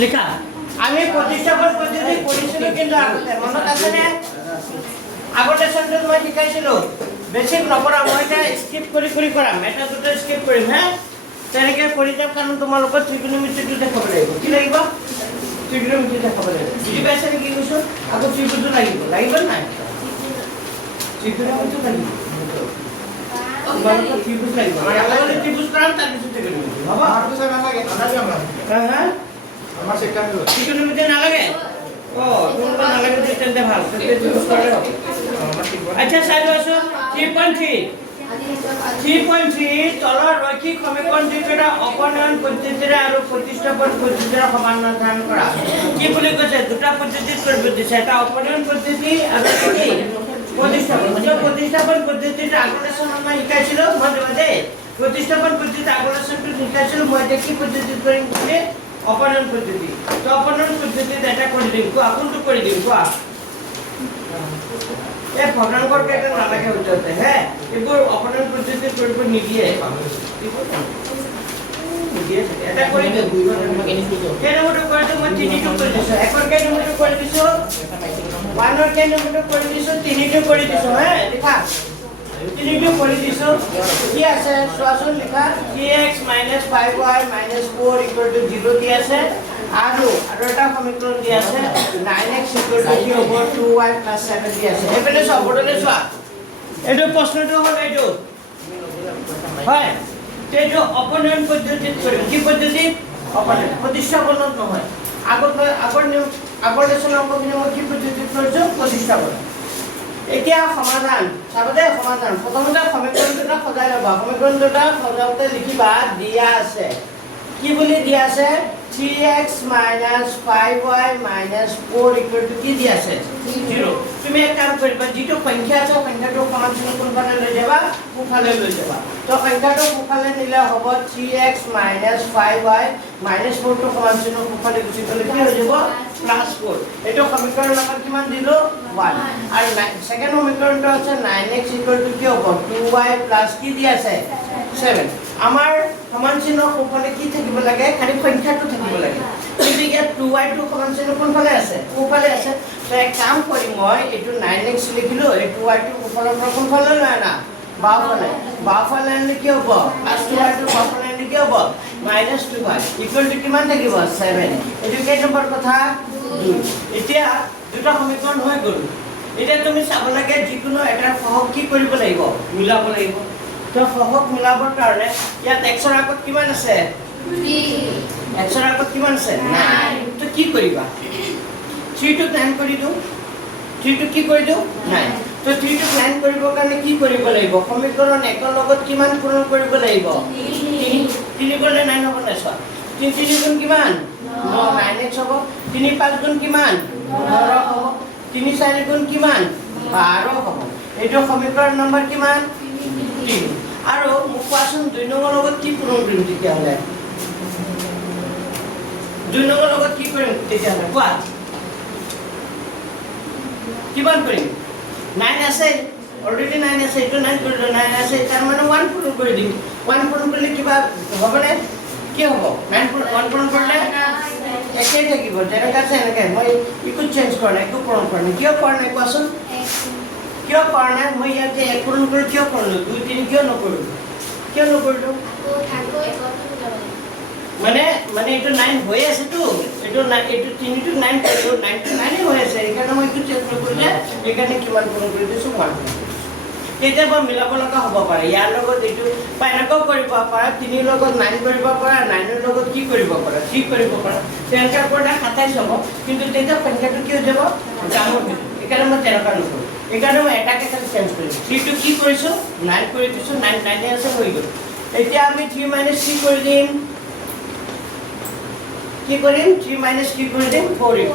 লিখা আমি প্ৰতিষ্ঠাপন পদ্ধতি কৰিছিলো কিন্তু আগতে মনত আছে নে আগতে লেসনটোত মই শিকাইছিলো বেছিক নকৰা মই এটা স্কিপ কৰি কৰাম এটা দুটা স্কিপ কৰিম হে তেনেকৈ কৰি যাম কাৰণ তোমালোকৰ ত্ৰিকোণমিতিটো দেখাব লাগিব কি লাগিব ত্ৰিকোণমিতি দেখাব লাগিব বুজি পাইছে নেকি কৈছো আকৌ ত্ৰিভুজটো লাগিব নাই ত্ৰিকোণমিতি লাগিব তোমালোকৰ ত্ৰিভুজ লাগিব আগতে ত্ৰিভুজ কৰাম তাৰপিছত ত্ৰিকোণমিতি হ'ব আৰু চাই নালাগে হা আমার সেটা হলো ত্রিকোণমিতি নালাগে ও তোমার নালাগে তেতে ভাল তেতে ত্রিভুজ করলে হবে আচ্ছা সাইড আসো 3.3 তলৰ ৰৈখিক সমীকৰণ দুটা অপনয়ন পদ্ধতিৰে আৰু প্ৰতিষ্ঠাপন পদ্ধতিৰে সমাধান কৰা কি বুলি কৈছে দুটা পদ্ধতিত কৰিব দিছে এটা অপনয়ন পদ্ধতি আৰু কি প্ৰতিষ্ঠাপন পদ্ধতিটো আগলেচন মই শিকাইছিলো মধ্যে প্ৰতিষ্ঠাপন পদ্ধতি আগলেচনটো শিকাইছিলো মই দেখি পদ্ধতি কৰিম বুলি অপনয়ন পদ্ধতি তো অপনয়ন পদ্ধতি এটা কৰি দিম কোনটো কৰি দিম কোৱা এই ভগ্নাংকৰ কেইটা নালাগে উত্তৰতে হে এইবোৰ অপনয়ন পদ্ধতি কৰিব নিদিয়ে এটা কৰি দিম কেই নম্বৰটো কৰি দিম মই তিনিটো কৰি দিছো একৰ কেই নম্বৰটো কৰি দিছো 1 ৰ কেই নম্বৰটো কৰি দিছো তিনিটো কৰি দিছো হে লিখা তিনিটো কৰি দিছো কি আছে চোৱাচোন লিখা 3x - 5y - 4 = 0 দি আছে আৰু এটা সমীকৰণ দি আছে 9x = কি হ'ব 2y + 7 দি আছে এফালে সবৰলে চোৱা এটো প্ৰশ্নটো হ'ল এটো হয় তেটো অপনয়ন পদ্ধতিত কৰিম কি পদ্ধতি অপনয়ন প্ৰতিষ্ঠাপনত নহয় আগৰ লেসন অংকখিনি মই কি পদ্ধতিত কৰিছো প্ৰতিষ্ঠাপন এতিয়া সমাধান চাবদে সমাধান প্ৰথমতে সমীকৰণ দুটা সজাই লবা সমীকৰণ দুটা সজাওতে লিখিবা দিয়া আছে কি বুলি দিয়া আছে 3x - 5y - 4 = কি দিয়া আছে 0 তুমি এক কাম কৰিবা যেটো সংখ্যা আছে সংখ্যাটো সমান চিহ্ন কোনফালে লৈ যাবা সোঁফালে লৈ যাবা তো সংখ্যাটো সোঁফালে নিলে হ'ব 3x - 5y - 4 টো সমান চিহ্ন সোঁফালে গুচি গলে কি হৈ যাব +4 এটো সমীকৰণ নম্বৰ কিমান দিলো 1 আৰু সেকেন্ড সমীকৰণটো আছে 9x = কি হ'ব 2y + কি দি আছে 7 আমাৰ সমান চিহ্ন কোনফালে কি থাকিব লাগে খালি সংখ্যাটো থাকিব লাগে কিন্তু ইয়াত 2y টো সমান চিহ্ন কোনফালে আছে কোনফালে আছে তো এক কাম কৰি মই এটো 9x লিখিলো এই 2y টো কোনফালে লৈ আনা বাওফালে আনিলে কি হ'ব +2y টো বাওফালে আনিলে কি হ'ব -2y = কিমান থাকিব 7 এটো কেই নম্বৰ কথা 2 এতিয়া দুটা সমীকৰণ হৈ গ'ল এতিয়া তুমি চাব লাগে যিকোনো এটা সহগ কি কৰিব লাগিব মিলাব লাগিব তো সহগ মিলাবৰ কাৰণে ইয়াত x ৰ আগত কিমান আছে 3 x ৰ আগত কিমান আছে 9 তো কি কৰিবা 3 টো 9 কৰি দিও 3 টো কি কৰি দিও 9 তো 3 টো 9 কৰিবৰ কাৰণে কি কৰিব লাগিব সমীকৰণ 1 ৰ লগত কিমান পূৰণ কৰিব লাগিব 3 কৰিলে 9 হ'ব না চোৱা 3 গুণ কিমান 9x হ'ব 3 5 গুণ কিমান 12 হ'ব 3 4 গুণ কিমান 12 হ'ব এইটো সমীকৰণ নম্বৰ কিমান 3 আৰু মোক কোৱাচোন 2 নম্বৰ লগত কি পূৰণ কৰিম তেতিয়া হলে 2 নম্বৰ লগত কি কৰিম তেতিয়া হলে কোৱা কিমান কৰিম 9 আছে অলৰেডি 9 আছে এটো 9 কৰিলো 9 আছে তাৰ মানে 1 পূৰণ কৰি দিম 1 পূৰণ কৰিলে কিবা হ'বনে কি হ'ব 9 1 পূৰণ কৰিলে একেই থাকিব যেনেকা আছে এনেকৈ মই একো চেঞ্জ কৰা নাই একো পূৰণ কৰা নাই কিয় কৰা নাই কোৱাচোন কিয় কৰা নাই মই ইয়াতে 1 পূৰণ কৰি কিয় কৰিলো 2 3 কিয় নকৰিলো মানে এটো 9 হৈ আছে তো এটো 3 টো 9 কৰিলো 9 টো 9 হৈ আছে এখানে মই একটু চেঞ্জ কৰিলে এখানে কিমান পূৰণ কৰি দিছো 1 কেতিয়াবা মিলাব লগা হ'ব পাৰে ইয়াৰ লগত এটো পাইনাকো কৰিব পাৰা 3 লগত 9 কৰিব পাৰা 9 ৰ লগত কি কৰিব পাৰা 3 কৰিব পাৰা তেনেকা কৰা 27 হ'ব কিন্তু তেতিয়া সংখ্যাটো কি হৈ যাব ডাঙৰ হৈ এখানে মই তেনেকা নকৰো এখানে মই এটাকে চেঞ্জ কৰিম 3 টো কি কৰিছো 9 কৰি দিছো 9 9 আছে হৈ গ'ল এতিয়া আমি 3 - 3 কৰি দিম কি কৰিম 3 - 3 কৰি দিম 4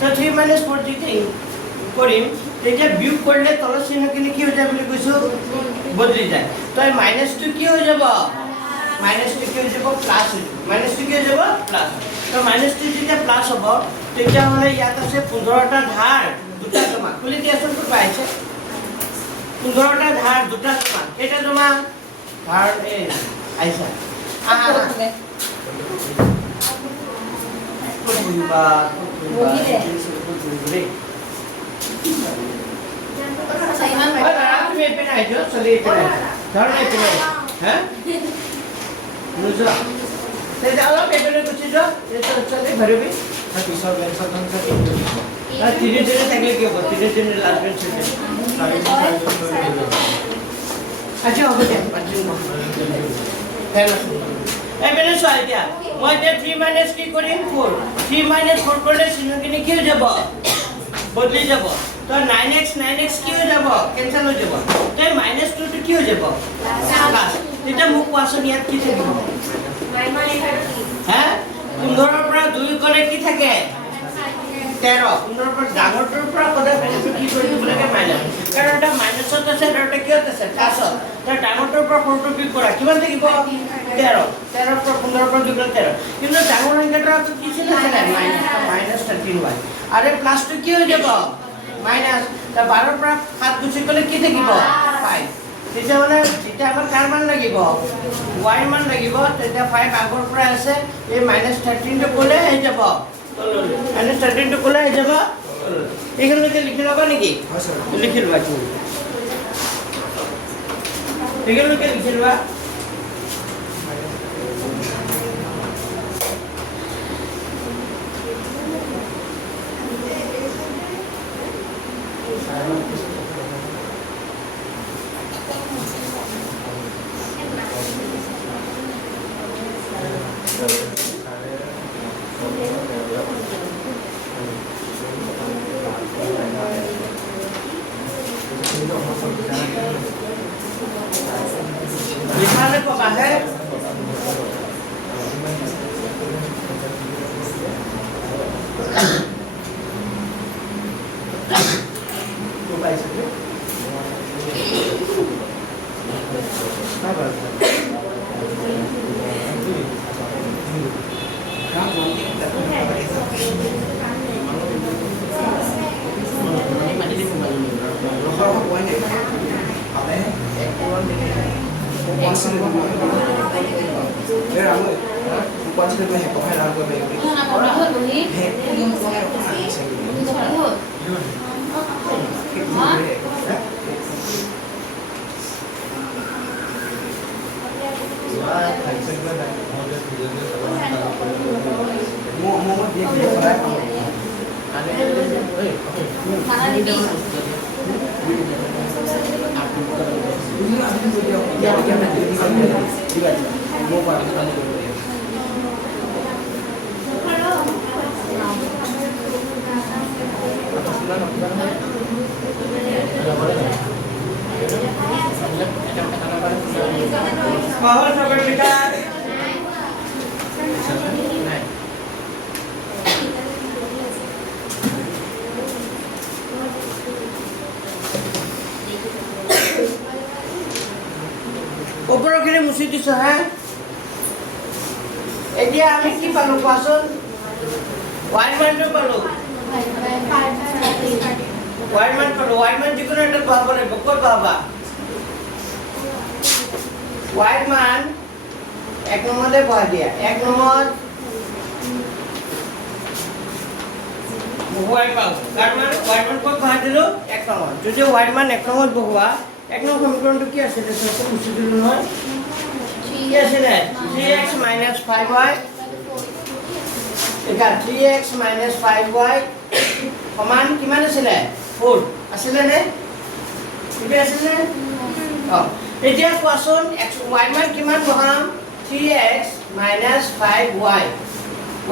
তো 3 - 4 দিতে কৰিম তেতিয়া বিয়োগ কৰিলে তলৰ চিহ্নখিনি কি হৈ যায় বুলি কৈছো বদলি যায় তো মাইনাস টু কি হৈ যাব মাইনাস টু কি হৈ যাব প্লাস হৈ যাব মাইনাস টু কি হৈ যাব প্লাস তো -2 যেতিয়া প্লাস হ'ব তেতিয়াহ'লে ইয়াত আছে 15টা ধাৰ দুটা জমা খুলি দিয়াচোন তো পাইছে 15টা ধাৰ দুটা জমা কেইটা জমা ধাৰ এই আইছা মই এতিয়া 3 মাইনাস কি কৰিম 4 3 মাইনাস 4 কৰিলে চিহ্নখিনি কি হৈ যাব বদলি যাব তো 9x কি হৈ যাব কেনসেল হৈ যাব তো -2 টো কি হৈ যাব প্লাস এটা মোক কোৱাচোন ইয়াত কি থাকিব হ্যাঁ 15 ৰ পৰা 2 গলে কি থাকে 13 15 ৰ পৰা ডাঙৰটোৰ পৰা কলে কি কৰি দিব লাগে মাইনাস কাৰণ এটা মাইনাসত আছে এটা কি আছে প্লাসত তো ডাঙৰটোৰ পৰা সৰুটো বিয়োগ কৰা কিমান থাকিব 13 13 পৰা 15 ৰ পৰা 2 গলে 13 কিন্তু ডাঙৰ সংখ্যাটো কি ছিল আছে মাইনাস 13y আৰে প্লাস টো কি হৈ যাব মাইনাস তা 12 ৰ পৰা 7 গুছি গলে কি থাকিব 5 তেতিয়া মানে যেতিয়া আমাৰ কাৰ মান লাগিব y মান লাগিব তেতিয়া 5 আগৰ পৰা আছে এই -13 টো কোলে হৈ যাব -13 টো কোলে হৈ যাব এখানে লিখি লবা নেকি হয় স্যার লিখি লবা কি এখানে লিখি লবা लिखाने को है तो भाई से ওপৰখিনি মুছি দিছো হা এতিয়া আমি কি পালো কোৱাচোন y মানটো পালো y মান পালো y মান যিকোনো এটা পাব লাগিব ক'ত পাবা y মান এক নম্বৰতে বহাই দিয়া এক নম্বৰ বহুৱাই পাও তাৰ মানে y মান ক'ত বহাই দিলো এক নম্বৰ যদি y মান এক নম্বৰত বহোৱা এক নম্বৰ সমীকৰণটো কি আছে দেখো মুছি দিলো নহয় কি আছে নে 3x - 5y এটা 3x - 5y সমান কিমান আছিল 4 আছিল নে ঠিক আছিল নে এতিয়া কোৱাচোন x y মান কিমান বহাম 3x - 5y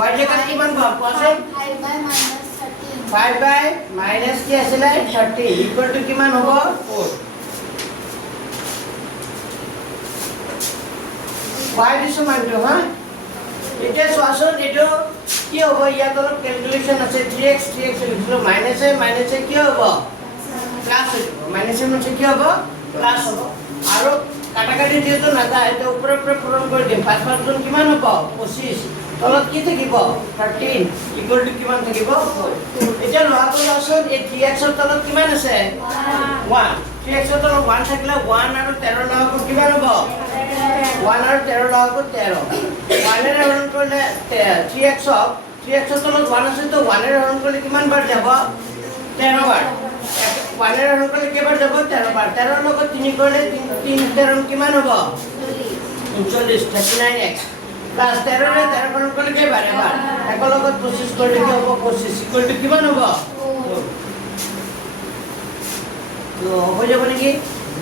y জেগাত কিমান বহাম কোৱাচোন 5 by minus কি আছিল 30 ইকুয়াল টু কিমান হ'ব 4 y দিছো মানটো হা এটা সোয়াসন এটো কি হ'ব ইয়াত অলপ ক্যালকুলেশন আছে 3x লিখিলো মাইনাস এ কি হ'ব প্লাস হ'ব মাইনাস এ মানে কি হ'ব প্লাস হ'ব আৰু কাটাকাটি দিয়েতো না যায় তো উপৰে উপৰে পূৰণ কৰি দিম 5 5 গুণ কিমান হ'ব 25 তো তলত কি থাকিব 13 ইকুয়াল টু কিমান থাকিব এতিয়া লহা কৰিবাচোন এই 3x ৰ তলত কিমান আছে 1 3x ৰ তলত 1 থাকিলে 1 আৰু 13 লহা কৰি কিমান হ'ব 1 আৰু 13 লহা কৰি 13 1 এৰে হৰণ কৰিলে 3x ৰ তলত 1 আছে তো 1 এৰে হৰণ কৰিলে কিমান বাৰ যাব 13 বাৰ 1 এৰে হৰণ কৰিলে কেইবাৰ যাব 13 বাৰ 13 ৰ লগত 3 কৰিলে 3 13 কিমান হ'ব 39 39x প্লাস 13 রে 13 হরণ করলে কি বারে বার একর লগত 25 করলে কি হবে 25 ইকুয়াল টু কিমান হবে তো হয়ে যাবে নাকি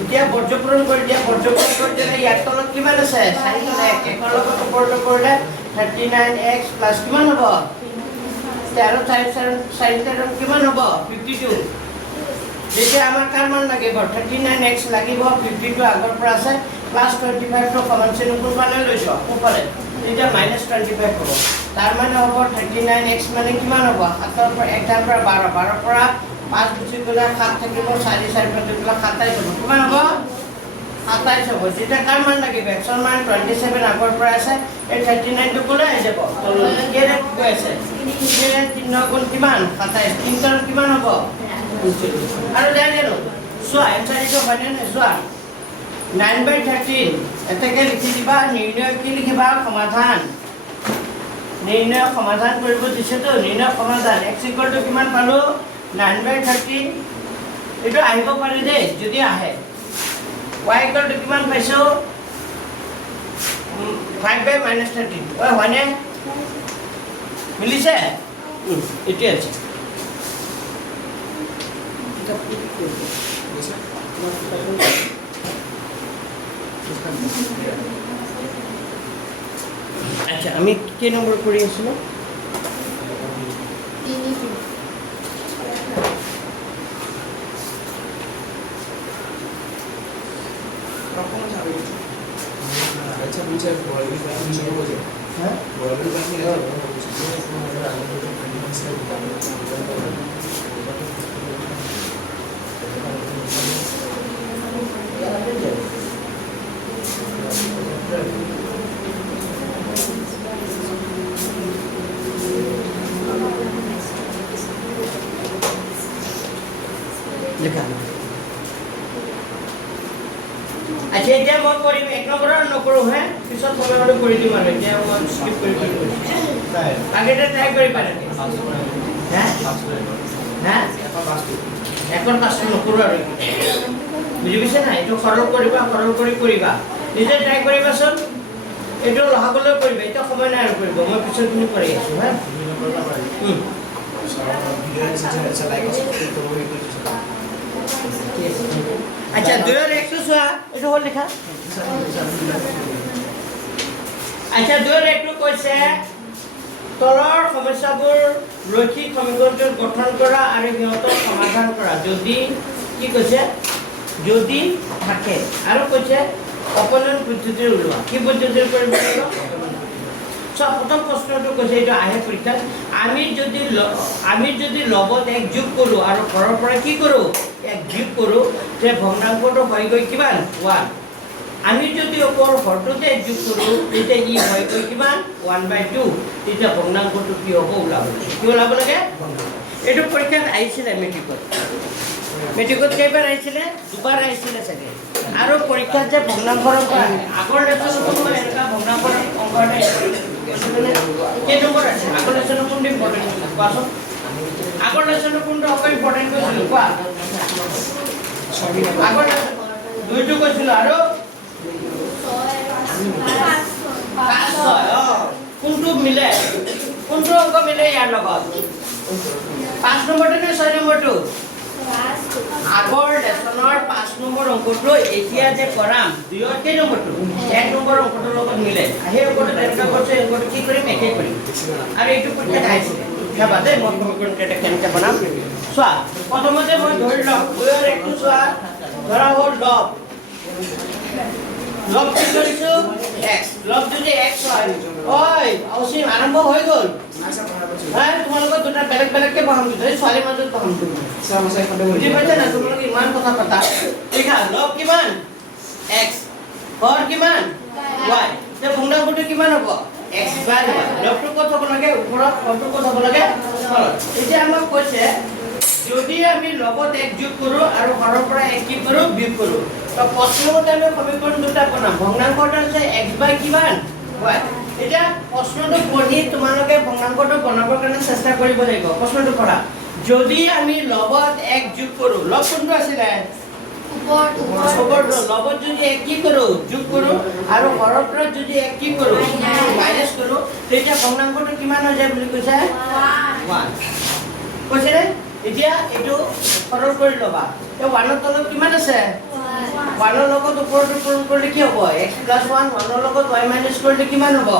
এতিয়া বর্জপূরণ করে দিয়া বর্জপূরণ করে দিলে ইয়ার তলত কিমান আছে sin x একর লগত বর্গ করলে 39x প্লাস কিমান হবে 13 sin 13 কিমান হবে 52 যেতিয়া আমাৰ কাৰ মান লাগিব 39x লাগিব 52 আগৰ পৰা আছে প্লাস 25 টো কমন চিন কোনফালে লৈছ কোনফালে এটা -25 হ'ব তাৰ মানে হ'ব 39x মানে কিমান হ'ব 7 ৰ পৰা 1 ৰ পৰা 12 12 ৰ পৰা 5 গুচি গলে 7 থাকিব 4 4 5 গলে 27 হ'ব কিমান হ'ব 27 হ'ব যেটা কাৰ মান লাগিব x ৰ মান 27 আগৰ পৰা আছে এই 39 টো কোলে আহি যাব কেৰে গৈ আছে কেৰে 3 গুণ কিমান 27 3 ৰ কিমান হ'ব আৰু জানো চোৱা এনসাৰটো হয়নে নাই চোৱা 9/13 এটাকে লিখি দিবা নিৰ্ণয় কি লিখিবা সমাধান নিৰ্ণয় সমাধান কৰিব দিছে তো নিৰ্ণয় সমাধান x = কিমান পালো 9/13 এটো আহিব পাৰে দে যদি আহে y = কিমান পাইছো 5/-13 ওই হয়নে মিলিছে এটি আছে আচ্ছা আমি কি নম্বর করে আসছিল আচ্ছা এটা মই কৰিম এক নম্বৰৰ নকৰো হে পিছত সময়লৈ কৰি দিম আৰু এতিয়া মই স্কিপ কৰি দিম আগেটা ট্ৰাই কৰি পাৰে হ্যাঁ হ্যাঁ এখন পাঁচটো নকৰো আৰু বুজি পাইছে না এটো সৰল কৰিবা নিজে ট্ৰাই কৰিবাচোন এটো লহাবলৈ কৰিবা এটা সময় নাই আৰু কৰিব মই পিছত তুমি কৰি আছো হ্যাঁ আচ্ছা 2/1 চোৱা এটো হল লেখা আচ্ছা 2/1 কৈছে তলৰ সমস্যাবোৰ ৰৈখিক সমীকৰণটো গঠন কৰা আৰু সিহঁতৰ সমাধান কৰা যদি কি কৈছে যদি থাকে আৰু কৈছে অপনয়ন পদ্ধতিৰ উলোৱা কি পদ্ধতিৰ কৰিব লাগিব প্ৰথম প্ৰশ্নটো কৈছে এটা আহে পৰীক্ষা আমি যদি লগত এক যোগ কৰো আৰু ঘৰৰ পৰা কি কৰো এক যোগ কৰো তে ভগ্নাংশটো হৈ গৈ কিমান 1 আমি যদি ওপৰ হৰটোতে এক যোগ কৰো তেতিয়া ই হৈ গৈ কিমান 1/2 তেতিয়া ভগ্নাংশটো কি হ'ব ওলাব লাগে এটো পৰীক্ষাত আহিছিল মেট্ৰিকত কেইবাৰ আহিছিল দুবাৰ আহিছিল চাগে আৰু পৰীক্ষাত যে ভগ্নাংশৰ পৰা আগৰ লেচনটো মই এনেকা ভগ্নাংশৰ অংকটা কে নম্বৰ আছে আগৰ লেচনৰ কোনটো ইম্পৰ্টেন্ট কোৱাচোন আগৰ লেচনৰ কোনটো অংক ইম্পৰ্টেন্ট কৈছিল কোৱা আগৰ দুইটো কৈছিল আৰু 6 কোনটো মিলে কোনটো অংক মিলে ইয়াৰ লগত 5 নম্বৰটো নে 6 নম্বৰটো আগৰ লেচনৰ 5 নম্বৰ অংকটো এতিয়া যে কৰাম দুইৰ কেই নম্বৰটো 1 নম্বৰ অংকটোৰ লগত মিলে আহে অংকটো তেনেকা কৰিছে অংকটো কি কৰিম একে কৰিম আৰু এইটো পৰীক্ষা আহিছে খাবা দে মই সমীকৰণ কেনেকৈ বনাম চোৱা প্ৰথমতে মই ধৰি লওক দুইৰ একটো চোৱা ধৰা হ'ল লব কি কৰিছো x লব যদি x হয় ওই অসীম আৰম্ভ হৈ গ'ল হ্যাঁ তোমালোকৰ দুটা বেলেগ বেলেগকে বহাম দিছো এই ছোৱালীৰ মাজত বহাম দিছো সমস্যা ফটো বুজি পাইছা না তোমালোকে ইমান কথা পাতা দেখা লব কিমান x হৰ কিমান y তে ভগ্নাংশটো কিমান হ'ব x বাই y লবটো কত হ'ব লাগে ওপৰত হৰটো কত হ'ব লাগে তলত এতিয়া আমাক কৈছে যদি আমি লগত 1 যোগ কৰো আৰু হৰৰ পৰা 1 কি কৰো বিয়োগ কৰো তো প্ৰশ্নতে আমি সমীকৰণ দুটা বনাম ভগ্নাংশটো আছে x বাই কিমান y এতিয়া প্ৰশ্নটো পঢ়ি তোমালোকে ভগ্নাংশটো বনাবৰ কাৰণে চেষ্টা কৰিব লাগিব প্ৰশ্নটো পঢ়া যদি আমি লগত 1 যোগ কৰো লব কোনটো আছিল ওপৰটো লগত যদি 1 কি কৰো যোগ কৰো আৰু হৰৰ পৰা যদি 1 কি কৰো মাইনাস কৰো তেতিয়া ভগ্নাংশটো কিমান হৈ যায় বুলি কৈছে 1 কৈছে নে এতিয়া এটো সৰল কৰি লবা এই 1 ৰ তলত কিমান আছে 1 ৰ লগত ওপৰটো পূৰণ কৰিলে কি হ'ব x + 1 1 ৰ লগত y - কৰিলে কিমান হ'ব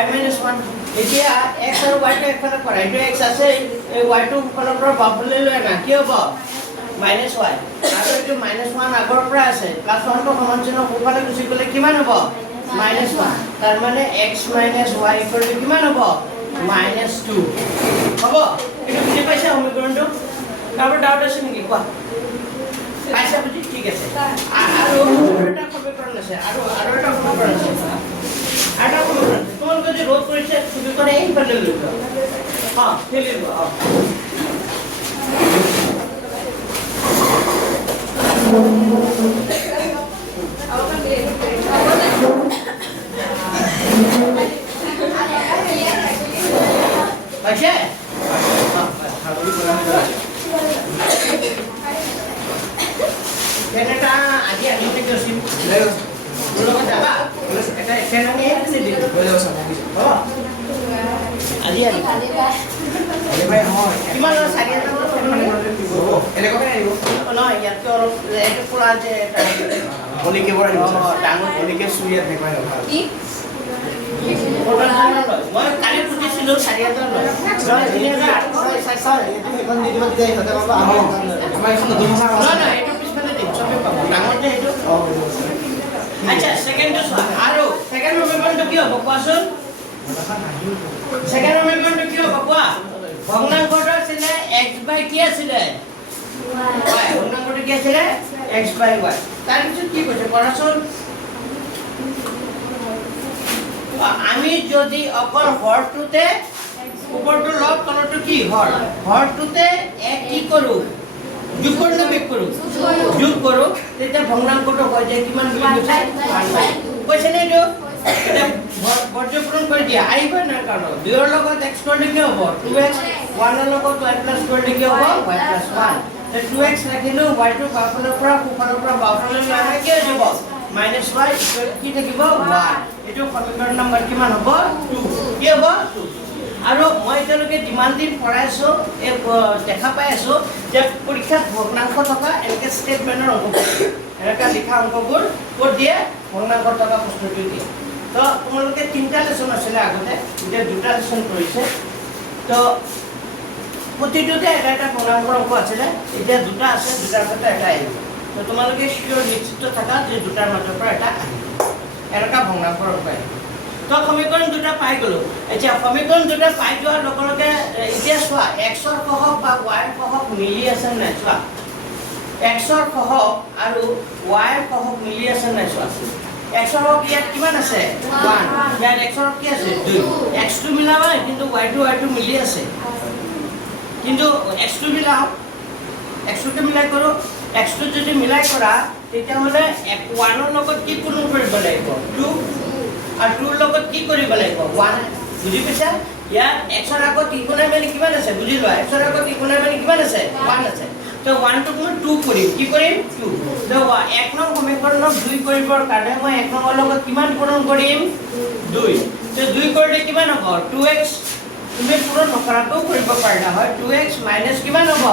y - 1 এতিয়া x আৰু y টো একফালে কৰা এইটো x আছে এই y টো ফালৰ পৰা বাফলে লৈ আনা কি হ'ব -y আৰু এইটো -1 আগৰ পৰা আছে +1 টো সমান চিহ্ন ওপৰলে গুচি গলে কিমান হ'ব -1 তাৰ মানে x - y কিমান হ'ব -2 হ'ব এটা বুজি পাইছে সমীকৰণটো কাৰোবাৰ ডাউট আছে নেকি কোৱা পাইছা বুজি ঠিক আছে আৰু এটা সমীকৰণ আছে আৰু এটা সমীকৰণ আছে এটা সমীকৰণ তোমালোকে যে ৰোধ কৰিছে সমীকৰণ এই ফালে লৈ যোৱা হ্যাঁ খেলি লোৱা পাইছে এটা আজি আনিতে গৈছিল লগত যাবা এটা একেলগে আছে দিল আজি আনি ভাই হয় কিমান 4000 এনেকৈ আহিব নহয় ইয়াত অলপ এটা পুৰা যে অলিকে বড় ডাঙৰ অলিকে সুইয়া দেখাই ভাল কি মই কালি পুটিছিলো 4000 লয় 3800 এখন দি দিব দেই হতে বাবা আমাৰ এখন নতুন ভাষা না না এটা পিছফালে দিম সবে পাবো ডাঙৰ যে এইটো আচ্ছা সেকেন্ডটো আৰু সেকেন্ড সমীকৰণটো কি হ'ব কোৱাচোন সেকেন্ড সমীকৰণটো কি হ'ব কোৱা ভগ্নাংশটো আছিল x বাই কি আছিল y ভগ্নাংশটো কি আছিল x বাই y তাৰ পিছত কি কৈছে পঢ়াচোন আমি যদি অকল হৰটোতে উপৰটো লব তলটো কি হৰ হৰটোতে এক কি কৰো যোগ কৰো না বিয়োগ কৰো যোগ কৰো তেতিয়া ভগ্নাংশটো হয় যে কিমান বুলি কৈছে নে এইটো এটা পৰ্যপূৰণ কৰি দিয়া আহিব না কাৰণ 2 ৰ লগত x কৰিলে কি হ'ব 2x 1 ৰ লগত y প্লাস কৰিলে কি হ'ব y + 1 তে 2x ৰাখিলো y টো বাফলৰ পৰা সোঁফালৰ পৰা বাফলৈ লৈ আহে কি হ'ব -y কি থাকিব 1 এটো সমীকৰণ নম্বৰ কিমান হ'ব 2 কি হ'ব 2 আৰু মই এতিয়ালৈকে যিমান দিন পঢ়াইছো এই দেখা পাই আছো যে পৰীক্ষাত ভগ্নাংশ থকা এনেকে ষ্টেটমেন্টৰ অংক এনেকা লিখা অংকবোৰ ক'ত দিয়ে ভগ্নাংশ থকা প্ৰশ্নটো দিয়ে তো তোমালোকে তিনটা লেসন আছিল আগতে এতিয়া দুটা লেসন কৰিছে তো প্ৰতিটোতে এটা ভগ্নাংশৰ অংক আছিল এতিয়া দুটা আছে দুটাৰ পৰা এটা আহিব তো তোমালোকে শিওৰ নিশ্চিত থাকা যে দুটাৰ মাজৰ পৰা এটা আহিব এনেকা ভগ্নাংশৰ অংক আহিব তো সমীকৰণ দুটা পাই গলো এতিয়া সমীকৰণ দুটা পাই যোৱাৰ লগে লগে এতিয়া চোৱা x ৰ সহগ বা y ৰ সহগ মিলি আছে নাই চোৱা x ৰ সহগ আৰু y ৰ সহগ মিলি আছে নাই চোৱা x ৰ সহগ ইয়াত কিমান আছে 1 ইয়াত x ৰ কি আছে 2 x টো মিলাবা কিন্তু y টো মিলি আছে কিন্তু x টো মিলাও x টো মিলাই কৰো x টো যদি মিলাই কৰা তেতিয়া হলে 1 ৰ লগত কি পূৰণ কৰিব লাগিব 2 আৰ 2 ৰ লগত কি কৰিব লাগিব 1 বুজি পাইছা ইয়াত x ৰ আগত ত্ৰিকোণৰ মানে কিমান আছে বুজি লোৱা x ৰ আগত ত্ৰিকোণৰ মানে কিমান আছে 1 আছে তো 1 টো মই 2 কৰিম কি কৰিম 2 তো 1 নং সমীকৰণক 2 কৰিবৰ কাৰণে মই 1 নং লগত কিমান পূৰণ কৰিম 2 তো 2 কৰিলে কিমান হ'ব 2x তুমি পূৰণ নকৰাকৈ কৰিব পাৰিলা হয় 2x - কিমান হ'ব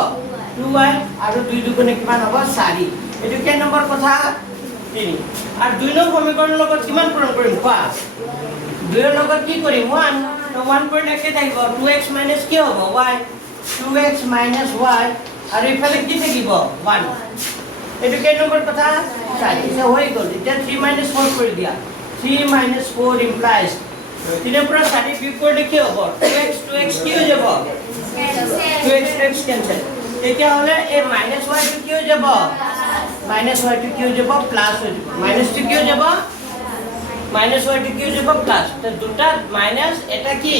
2y আৰু 2 দুগুণে কিমান হ'ব 4 এটো কি নম্বৰ কথা 3 আৰ 2 নং সমীকৰণৰ লগত কিমান পূৰণ কৰিম কোৱা 2 ৰ লগত কি কৰিম 1 তো 1 কৰিলে কি থাকিব 2x - কি হ'ব y 2x - y আৰু ইফালে কি থাকিব 1 এটো কি নম্বৰ কথা 4 ইসে হৈ গল এতিয়া 3 - 4 কৰি দিয়া 3 - 4 implies 3 ৰ পৰা 4 বিয়োগ কৰিলে কি হ'ব 2x কি হৈ যাব 2x cancel এতিয়া হলে এই -y টো কি হৈ যাব -y টো কি হৈ যাব প্লাস হৈ যাব মাইনাস টো কি হৈ যাব মাইনাস ওয়াইটো কি হৈ যাব প্লাস তো দুটা মাইনাস এটা কি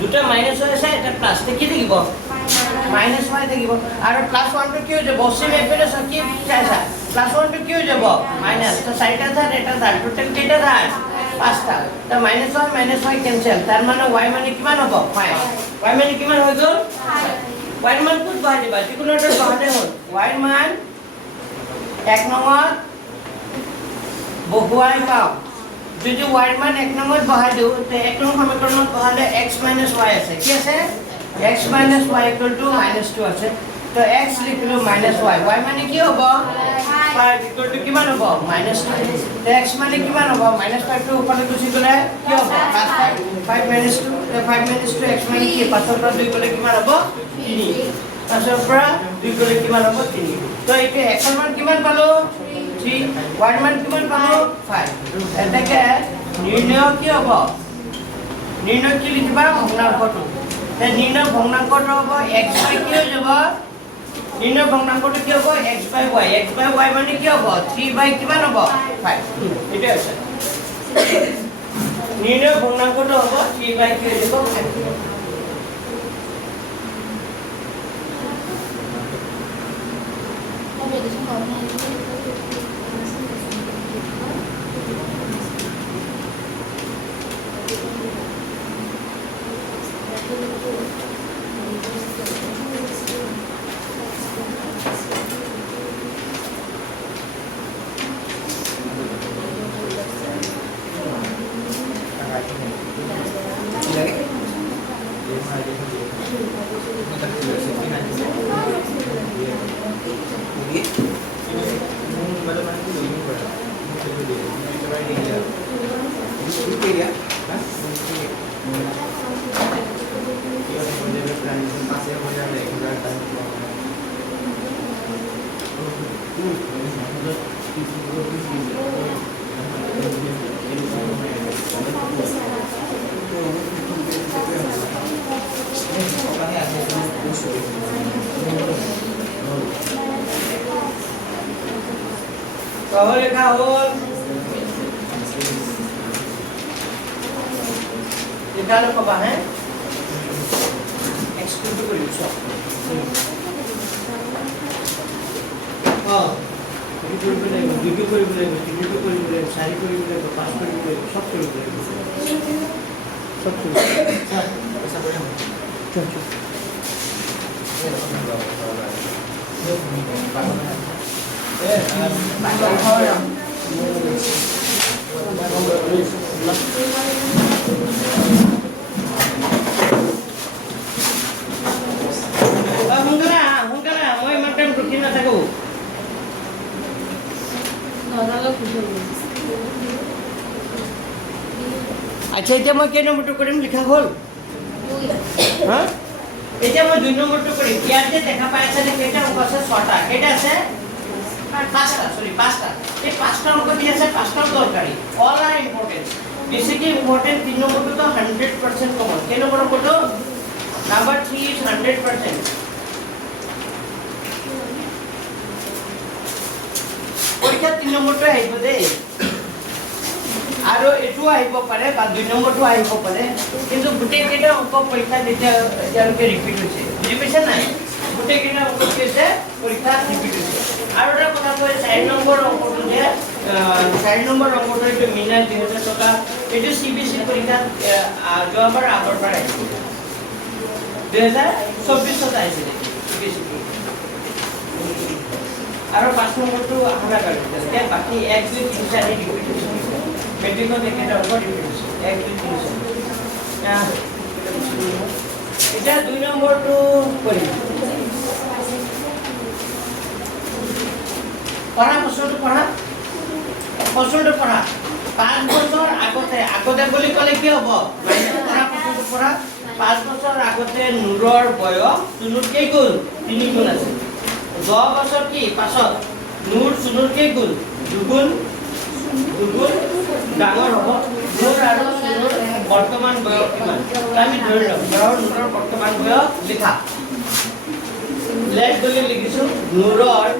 দুটা মাইনাস হৈ আছে এটা প্লাস তে কি থাকিব মাইনাস ওয়াই থাকিব আৰু প্লাস 1 টো কি হৈ যাব সেম এপেলে কি চাইছা প্লাস 1 টো কি হৈ যাব মাইনাস তো চাৰিটা থাৰ এটা থাৰ টোটাল কেইটা থাৰ পাঁচটা তো মাইনাস ওয়াই কেনসেল তাৰ মানে ওয়াই মানে কিমান হ'ব 5 ওয়াই মানে কিমান হৈ গ'ল 5 ওয়াই মান ক'ত বহাই দিবা যিকোনো এটা বহালে হ'ল ওয়াই মান এক নম্বৰ বহুৱাই পাওঁ যদি y মান 1 নম্বৰত বহাই দিও তে 1 নং সমীকৰণত বহালে x y আছে কি আছে x y -2 আছে তো x লিখিলো -y y মানে কি হ'ব 5 কিমান হ'ব -2 তে x মানে কিমান হ'ব -5 টো ওপৰলৈ গুচি গলে কি হ'ব +5 5 -2 তে 5 -2 x মানে কি 5 ৰ পৰা 2 গলে কিমান হ'ব 3 5 ৰ পৰা 2 গলে কিমান হ'ব 3 তো এইটো x ৰ মান কিমান পালো 3 y মান কিমান পালো 5 এটাকে নিৰ্ণয় কি হ'ব নিৰ্ণয় কি লিখিবা ভগ্নাংশটো তে নিৰ্ণয় ভগ্নাংশটো হ'ব x by কি হৈ যাব নিৰ্ণয় ভগ্নাংশটো কি হ'ব x by y মানে কি হ'ব 3 by কিমান হ'ব 5 এটা আছে নিৰ্ণয় ভগ্নাংশটো হ'ব 3 by কি হৈ যাব 5 Rồi cao hơn. Kita lupa bahan. Exclude to use. Oh. Review করে বলে সারি করে বলে পাস করে বলে সব করে বলে সব করে স্যার ऐसा করে চল চল হুঙ্কারা ওই মাটাম রুটি না থাকো আচ্ছা এটা মই কেই নম্বৰটো কৰিম লিখা হ'ল হা এতিয়া মই 2 নম্বৰটো কৰিম ইয়াতে দেখা পাই আছে কেইটা অংক আছে 6টা কেইটা আছে 5টা এই 5টা অংক দি আছে 5টা দৰকাৰী all R important basically important 3 নম্বৰটো তো 100% কমন কেই নম্বৰ অংকটো নাম্বাৰ 3 ইজ 100% পৰীক্ষা 3 নম্বৰটো আহিব দেই আৰু এটো আহিব পাৰে বা 2 নম্বৰটো আহিব পাৰে কিন্তু গুটে কেইটা অংক পৰীক্ষা যেতিয়া তেওঁলোকে ৰিপিট হৈছে বুজি পাইছে নাই গুটে কেইটা অংক হৈছে পৰীক্ষা ৰিপিট হৈছে আৰু এটা কথা কয় 4 নম্বৰ অংকটো যে 4 নম্বৰ অংকটো এইটো মিনা 2000 টকা এইটো সিবিএসই পৰীক্ষা যোৱাবাৰ আগৰ পৰা আহিছিল 2024 আহিছিল সিবিএসই আৰু 5 নম্বৰটো আহা কৰিছে বাকি 1 2 3 4 ৰিপিট হৈছে মেট্ৰিকত একেটা অংক ৰিপিট হৈছে 1 2 3 4 এটা 2 নম্বৰটো কৰিম পঢ়া প্ৰশ্নটো পঢ়া 5 বছৰ আগতে বুলি ক'লে কি হ'ব পঢ়া প্ৰশ্নটো পঢ়া 5 বছৰ আগতে নুৰৰ বয়স তুনুৰ কেই গুণ 3 গুণ আছে 10 বছৰ কি পাছত নুৰ সুনুৰ কেই গুণ 2 গুণ ডাঙৰ হ'ব নুৰ আৰু সুনুৰ বৰ্তমান বয়স কিমান আমি ধৰি লম নুৰৰ বৰ্তমান বয়স লিখা লেট বুলি লিখিছো নুৰৰ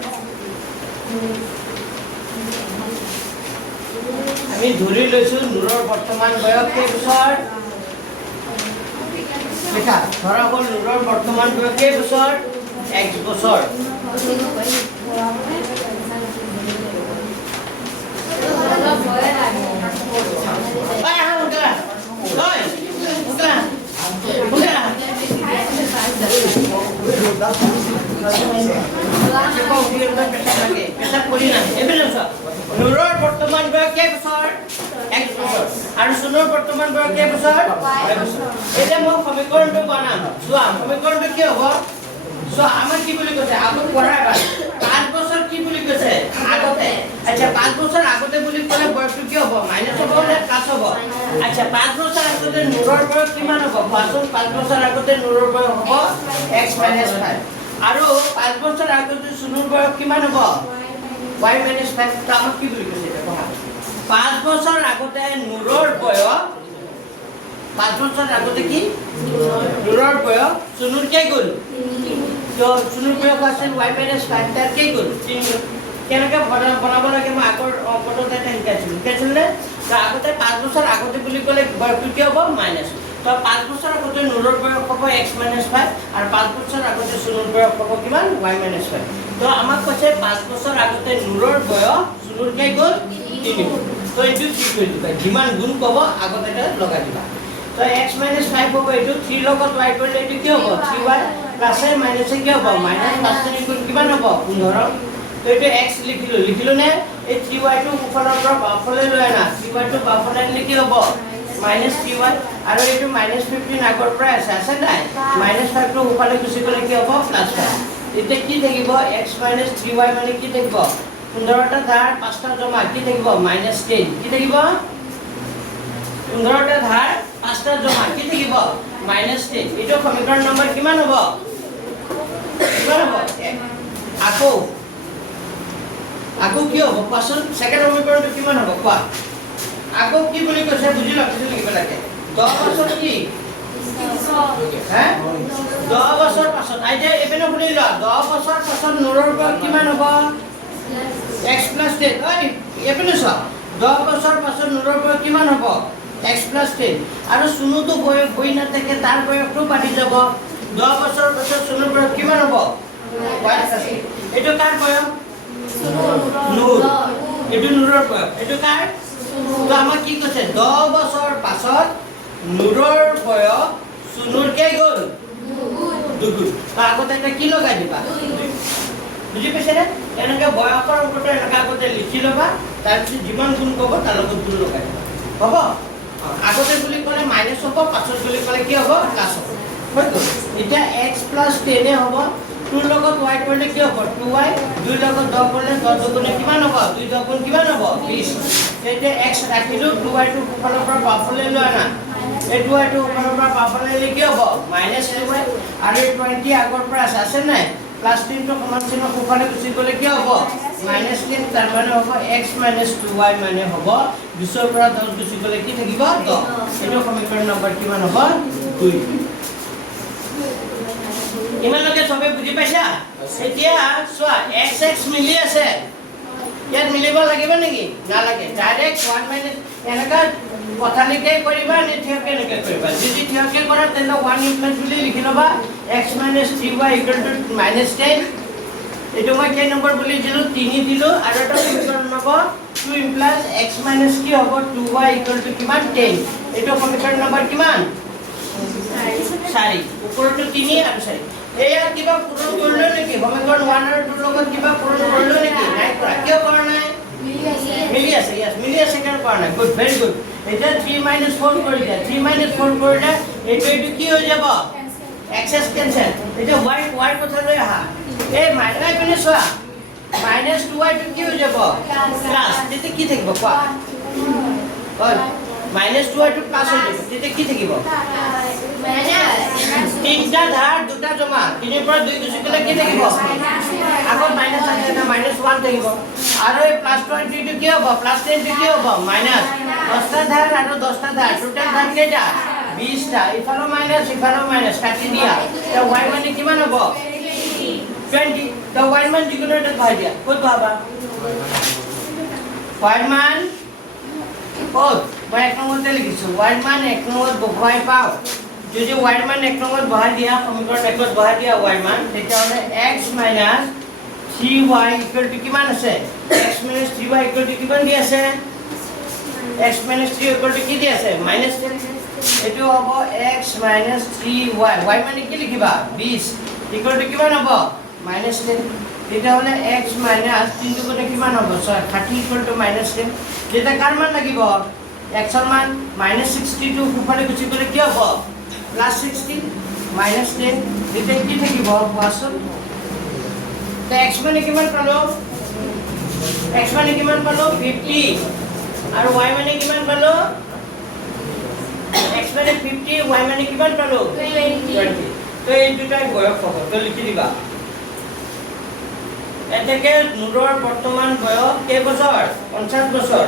আমি ধৰি লৈছো নুৰৰ বৰ্তমান বয়স কেইবছৰ লিখা ধৰা হ'ল নুৰৰ বৰ্তমান বয়স কেইবছৰ x বছৰ নুৰৰ বৰ্তমান বয়স কেইবছৰ x বছৰ আৰু সুনৰ বৰ্তমান বয়স কেইবছৰ y বছৰ এতিয়া মই সমীকৰণটো বনাম চোৱা সমীকৰণটো কি হ'ব চোৱা আমাৰ কি বুলি কৈছে আগত পঢ়া 5 বছৰ কি বুলি কৈছে আগতে আচ্ছা 5 বছৰ আগতে বুলি ক'লে বয়সটো কি হ'ব মাইনাস হ'ব নে প্লাস হ'ব আচ্ছা 5 বছৰ আগতে নুৰৰ বয়স কিমান হ'ব 5 বছৰ আগতে নুৰৰ বয়স হ'ব x - 5 আৰু 5 বছৰ আগতে সুনৰ বয়স কিমান হ'ব y - 5 তো আমাক কি বুলি কৈছে এটা পঢ়া 5 বছৰ আগতে নুৰৰ বয়স 5 বছৰ আগতে কি নুৰৰ বয়স সুনুৰ কে গ'ল তো সুনুৰ বয়স আছিল y - 5 তাৰ কে গ'ল 3 কেনেকৈ বনাব লাগে মই আগৰ অংকটোতে শিকাইছিলো নে তো আগতে 5 বছৰ আগতে বুলি ক'লে বয়সটো কি হ'ব মাইনাস তো 5 বছৰ আগতে নুৰৰ বয়স হ'ব x - 5 আৰু 5 বছৰ আগতে সুনুৰ বয়স হ'ব কিমান y - 5 তো আমাক কৈছে 5 বছৰ আগতে নুৰৰ বয়স সুনুৰ কে গ'ল 3 তো এইটো কি কৰি দিবা যিমান গুণ ক'ব আগতে লগাই দিবা তো x - 5 হ'ব এইটো 3 লগত y কৰিলে এইটো কি হ'ব 3y প্লাসে মাইনাসে কি হ'ব মাইনাস প্লাস 3 গুণ কিমান হ'ব 15 তো এইটো x লিখিলো নে এই 3y টো উপৰৰ পৰা বাফলে লৈ আনা 3y টো বাফলে দিলে কি হ'ব -3y আৰু এইটো -15 আগৰ পৰা আছে নাই -5 টো উপৰলৈ গুচি গ'লে কি হ'ব +5 এতিয়া কি থাকিব x - 3y মানে কি থাকিব 15টা ধাৰ 5টা জমা কি থাকিব -10 কি থাকিব 15টা ধাৰ 5টা জমা কি থাকিব -10 এইটো সমীকৰণ নম্বৰ কিমান হ'ব আকৌ কি হ'ব কোৱাচোন সেকেন্ড সমীকৰণটো কিমান হ'ব কোৱা আকৌ কি বুলি কৈছে বুজিলা কিছু লিখিব লাগে 10 বছৰ কি 10 বছৰ পাছত আইতে এপিনে শুনি লোৱা 10 বছৰ পাছত নুৰৰ বয়স কিমান হ'ব x + 10 ঐ এপিনে চোৱা 10 বছৰ পাছত নুৰৰ বয়স কিমান হ'ব x + 10 আৰু সুনুটো বয়স হৈ নাথাকে তাৰ বয়সটো বাঢ়ি যাব 10 বছৰ পাছত সুনুৰ বয়স কিমান হ'ব y + এইটো কাৰ বয়স নুৰ এইটো নুৰৰ বয়স এইটো কাৰ তো আমাক কি কৈছে 10 বছৰ পাছত নুৰৰ বয়স সুনুৰ কে গ'ল দুগুণ তো আগতে এটা কি লগাই দিবা বুজি পাইছে নে এনেকৈ বয়সৰ ওপৰতে এনেকৈ আগতে লিখি ল'বা তাৰপিছত যিমান গুণ ক'ব তাৰ লগত গুণ লগাই দিবা হ'ব আগতে বুলি ক'লে মাইনাস হ'ব পাছত বুলি ক'লে কি হ'ব প্লাস হ'ব হৈ গ'ল এতিয়া x + 10 হ'ব 2 লগত y কৰিলে কি হ'ব 2y 2 লগত 10 কৰিলে 10 দুগুণে কিমান হ'ব 2 10 গুণ কিমান হ'ব 20 এতিয়া x ৰাখিলো 2y টো উপৰৰ পৰা বাফলে লৈ আনা এই 2y টো উপৰৰ পৰা বাফলে লৈ কি হ'ব -2y আৰু 20 আগৰ পৰা আছে নাই +3 টো সমান চিহ্ন উপৰে গুচি গ'লে কি হ'ব -10 তাৰ মানে হ'ব x - 2y মানে হ'ব 20 ৰ পৰা 10 গুচি গ'লে কি থাকিব 10 এইটো সমীকৰণ নম্বৰ কিমান হ'ব 2 ইমানলৈকে সবে বুজি পাইছা এতিয়া চোৱা x মিলি আছে ইয়াত মিলিব লাগিব নেকি নালাগে ডাইৰেক্ট 1 - এনেকা কথালিকে কৰিবা নে থিয়কে নেকে কৰিবা যদি থিয়কে কৰা তেন্তে 1 ইমপ্লাস বুলি লিখি লবা x - 3y = -10 এটো মই কেই নম্বৰ বুলি দিলো 3 দিলো আৰু এটা সমীকৰণ হ'ব 2 ইমপ্লাস x - কি হ'ব 2y = কিমান 10 এটো সমীকৰণ নম্বৰ কিমান 4 ওপৰটো 3 আৰু 4 এয়া কিবা পূৰণ কৰিলো নেকি সমীকৰণ 1 আৰু 2 লগত কিবা পূৰণ কৰিলো নেকি নাই কৰা কিয় কৰা নাই মিলি আছে यस মিলি আছে কেন কৰা নাই গুড ভেৰি গুড এটা 3 - 4 কৰি দিয়া 3 - 4 কৰিলে এইটো কি হৈ যাব এক্সেস কেনসেল এটা y কথা লৈ আহা এই মাইনাস পিনে চোৱা -2y টো কি হৈ যাব প্লাস তেতিয়া কি থাকিব কোৱা হয় -2y টো প্লাস হৈ যাব তেতিয়া কি থাকিব তিনটা ধাৰ দুটা জমা 3 পৰা 2 গুচি গ'লে কি থাকিব আগত মাইনাস আছে না -1 থাকিব আৰু এই +20 টো কি হ'ব +10 টো কি হ'ব মাইনাস 10টা ধাৰ আৰু 10টা ধাৰ টোটাল ধাৰ কেইটা 20টা ইফালো মাইনাস কাটি দিয়া তো y মানে কিমান হ'ব 20 তো y মান যিকোনো এটা ভাই দিয়া কত পাবা y মান ক'ত মই 1 নম্বৰতে লিখিছোঁ y মান 1 নম্বৰত বহাই পাওঁ যদি y মান 1 নম্বৰত বহাই দিয়া সমীকৰণ 1ত বহাই দিয়া y মান তেতিয়াহ'লে x - 3y = কিমান আছে x - 3y = কিমান দি আছে x - 3 = কি দি আছে -10 এটো হ'ব x - 3y y মানে কি লিখিবা 20 = কিমান হ'ব -10 তেতিয়াহ'লে x - 3 টো কত কিমান হ'ব 30 = -10 যেটা কার মান লাগিব x এর মান -62 উপরে গুছি গলে কি হ'ব +60 -10 এটা কি থাকিব কোৱাচোন তো x মানে কিমান পালো x মানে কিমান পালো 50 আৰু y মানে কিমান পালো x মানে 50 y মানে কিমান পালো 20 তো এই দুটাই বয়স হ'ব তো লিখি দিবা এতেকে নুৰৰ বৰ্তমান বয়স কেই বছৰ 50 বছৰ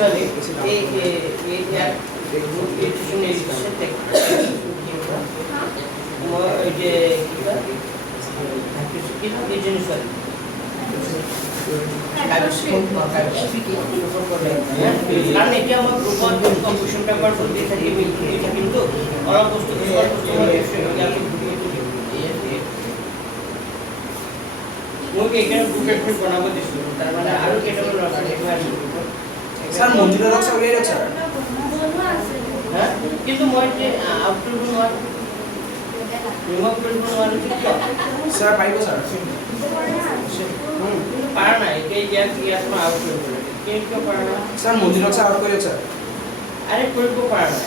Actually, স্যার মঞ্জুরা রক স্যার ওই রক স্যার হ্যাঁ কিন্তু মই যে আউটডোর নোয়ার রিমুভ করব নোয়ার কি স্যার পাইব স্যার পারা না এই যে কি আসলে আউটডোর কে কি পারা না স্যার মঞ্জুরা রক স্যার আউট করে স্যার আরে করব পারা না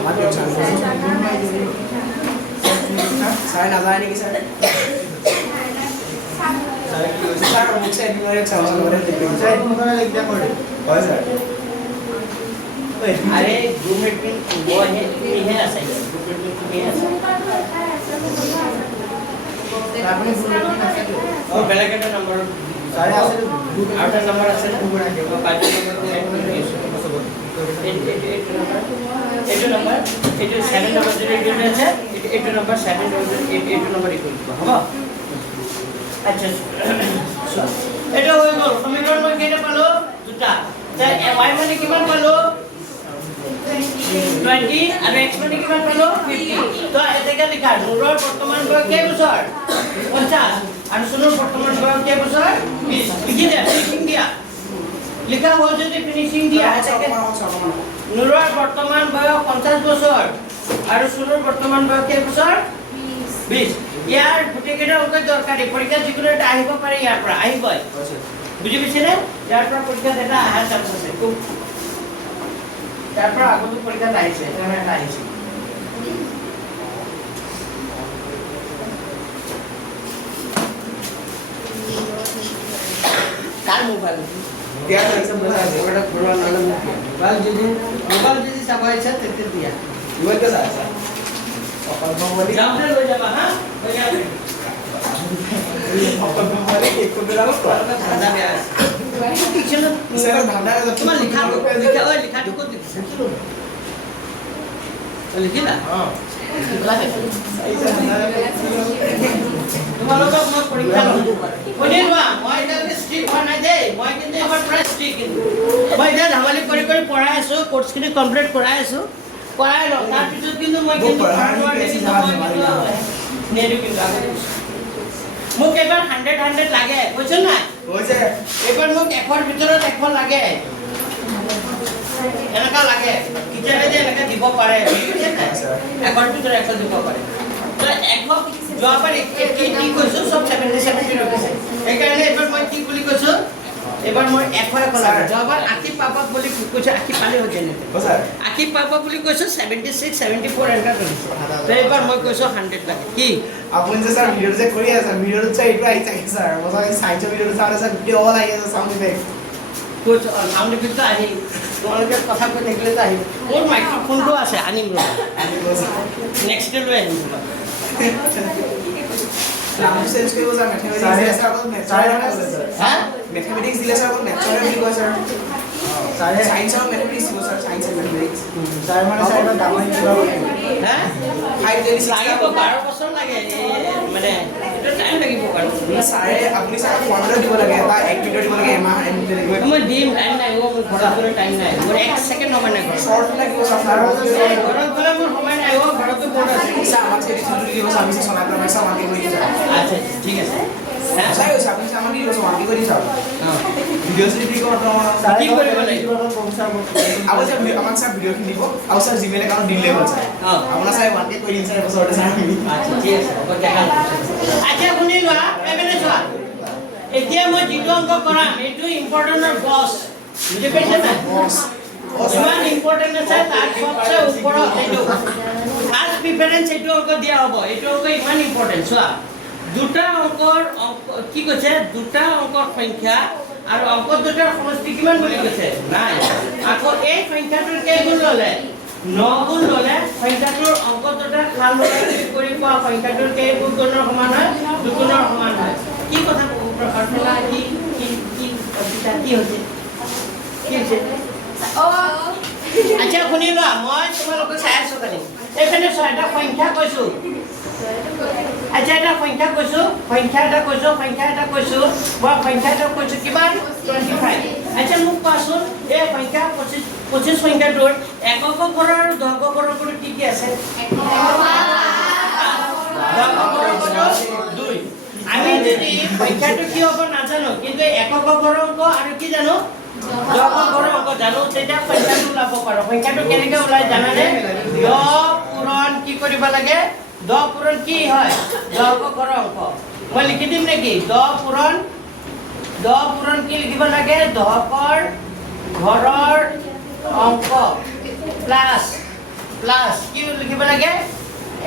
আমাকে স্যার স্যার না জানে কি স্যার স্যার মুছে এমনি স্যার আমাদের দেখতে স্যার তোমরা লিখতে করে হয় স্যার अरे ग्रुप मीटिंग वो है तुम्ही है असा ग्रुप मीटिंग तुम्ही है আপনি ফুল মিটিং আছে और बेलाकेटा नंबर স্যার আছে आउटर नंबर আছে না পাঁচ নম্বর এইটো নাম্বার এইটো 7 নাম্বার যেটা ইকুয়াল আছে এইটো নাম্বার 7 এইটো নাম্বার ইকুয়াল হ'ব আচ্ছা এটা হয়ে গেল সমীকরণ মই কেটা পালো দুটা তাই y মানে কিমান পালো 20 আর x মানে কিমান পালো 50 তো এটাকে লিখা নুৰৰ বৰ্তমান বয়স কেই বছৰ 50 আৰু সুনৰ বৰ্তমান বয়স কেই বছৰ 20 লিখি দিয়া ফিনিশিং দিয়া লিখা হ'ল যদি ফিনিশিং দিয়া এটাকে নুৰৰ বৰ্তমান বয়স 50 বছৰ আৰু সুনৰ বৰ্তমান বয়স কেই বছৰ 20 ইয়াৰ গুটেকেটা ওকে দৰকাৰী পৰীক্ষা যিকোনো এটা আহিব পাৰে ইয়াৰ পৰা আহিবই বুজি পাইছেনে ইয়াৰ পৰা পৰীক্ষা এটা আহাৰ চান্স আছে খুব তারপর আগত পরীক্ষা আহিছে এখানে এটা আহিছে কার মোবাইল দিয়া এক্সাম বলা আছে ওটা পুরো নালে মোবাইল যদি চাবা ইচ্ছা তেতে দিয়া ইউএল কে স্যার অকল মোবাইল যাওতে লৈ যাবা হা হৈ যাবে অকল মোবাইল এক করে দাও তো ঠান্ডা বেয়া আছে স্যার ধাঁধা তোমার লিখা লিখাটো ক'ত লিখিছে লিখিলা তোমালোকক মই পৰীক্ষা ল'ব শুনি লোৱা মই এতিয়া ষ্ট্ৰিক হোৱা নাই দেই মই কিন্তু এবাৰ প্ৰায় ষ্ট্ৰিক কিন্তু মই এতিয়া ধেমালি কৰি পঢ়াই আছোঁ কোৰ্চখিনি কমপ্লিট কৰাই আছোঁ কৰাই লওঁ তাৰপিছত কিন্তু মই কিন্তু নেৰো কিন্তু মোক এবাৰ 100 লাগে বুজিছ নাই হৈছে এবাৰ মোক একৰ ভিতৰত এশ লাগে এনেকা লাগে কিতাবে যে এনেকা দিব পাৰে একৰ ভিতৰত এশ দিব পাৰে তো এশ যোৱাবাৰ কি কৈছো চব 77 ৰখিছে সেইকাৰণে এবাৰ মই কি বুলি কৈছো এবাৰ মই এশ লাগে যোৱাবাৰ আকি পাবা বুলি কৈছো আকি পালে হৈ যায় আকি পাবা বুলি কৈছো 76 74 এনেকা কৰিছো তো এবাৰ মই কৈছো 100 লাগে কি আপুনি যে স্যাৰ ভিডিও যে কৰি আছে ভিডিও চাই এইটো আহি থাকে স্যাৰ মই সাইন্সৰ ভিডিও চাই আছে ভিডিও অল আহি আছে sound effect Koch sound effect আহি তোমালোকে কথা কৈ থাকিলেতো আহিব মোৰ মাইক্ৰফোনটো আছে আনিম ৰ'বা নেক্সট ডে লৈ আহিম নাম চেঞ্জ কৰিব যা মেথমেটিক্স দিলে স্যাৰ আকৌ মেথছ হা মেথমেটিক্স দিলে স্যাৰ আকৌ মেথছৰে বুলি কয় স্যাৰ চাৰে সায়েন্স আৰু মেথমেটিক্স দিব স্যাৰ সায়েন্স আৰু মেথমেটিক্স চাৰে মানে চাৰে ডাঙৰ কিবা হা হাইট লেভেল লাগিব 12 বছৰ লাগে মানে এটা টাইম লাগিব বাৰু স্যাৰে আপুনি স্যাৰ ফৰ্মুলা দিব লাগে এটা এক্টিভিটি দিব লাগে এমাহ এণ্ড লাগিব মই দিম টাইম নাই মোৰ ঘৰত গ'লে টাইম নাই মোৰ 1 ছেকেণ্ড সময় নাই ঘৰত শৰ্ট লাগিব স্যাৰ ঘৰত গ'লে মোৰ সময় নাই ঘৰতো বৰ্ড আছে স্যাৰ আমাক চেৰি চুৰি দিব স্যাৰ আমি চলাই পেলাই স্যাৰ মাৰ্কেট কৰি দিম আচ্ছা ঠিক আছে স্যাৰ কৈছে আপুনি আমাক দি দিব মাৰ্কেট কৰি দিম স্যাৰ ভিডিঅ' চিডি দিব চাৰে কি কৰিব লাগিব? পঞ্চাছ আৰু স্যাৰ আমাক স্যাৰ ভিডিঅ'খিনি দিব আৰু স্যাৰ জিমেইল একাউণ্ট দিলে হ'ল স্যাৰ আপোনাৰ স্যাৰ মাৰ্কেট কৰি দিম স্যাৰ বছৰতে স্যাৰ আমি আচ্ছা ঠিক আছে হ'ব দেখা আচ্ছা শুনি লোৱা এবেনে চোৱা এতিয়া মই যিটো অংক কৰাম এইটো ইম্পৰ্টেণ্টৰ বছ বুজি পাইছে নাই ইমান ইম্পৰ্টেণ্ট আছে তাৰ সবচে ওপৰত এইটো ফাৰ্ষ্ট প্ৰিফাৰেঞ্চ এইটো অংক দিয়া হ'ব এইটো অংক ইমান ইম্পৰ্টেণ্ট চোৱা দুটা অংকৰ কি কৈছে দুটা অংকৰ সংখ্যা আৰু অংক দুটাৰ সমষ্টি কিমান বুলি কৈছে নাই আকৌ এই সংখ্যাটোৰ কেইগুণ ল'লে 9 গুণ ল'লে সংখ্যাটোৰ অংক দুটা খাল কৰি পোৱা সংখ্যাটোৰ কেইগুণৰ সমান হয় দুগুণৰ সমান হয় কি কথা প্ৰাৰ্থনা কি কি কি কবিতা কি হৈছে কি হৈছে আচ্ছা শুনি লোৱা মই তোমালোকক চাই আছো কালি এইখানে ছয়টা সংখ্যা কৈছো আচ্ছা এটা সংখ্যা কৈছো মই সংখ্যা এটা কৈছো কিমান 25 আচ্ছা মোক কোৱাচোন এই সংখ্যা 25 সংখ্যাটোৰ একক ঘৰ আৰু দশক ঘৰৰ কি কি আছে দশক ঘৰৰ 2 আমি যদি সংখ্যাটো কি হ'ব নাজানো কিন্তু একক ঘৰ অংক আৰু কি জানো দশক ঘৰ অংক জানো তেতিয়া সংখ্যাটো ওলাব পাৰো সংখ্যাটো কেনেকৈ ওলাই জানানে 10 পূৰণ কি কৰিব লাগে 10 পূৰণ কি হয় দশক ঘৰ অংক মই লিখি দিম নেকি 10 পূৰণ কি লিখিব লাগে দশকৰ ঘৰৰ অংক প্লাস কি লিখিব লাগে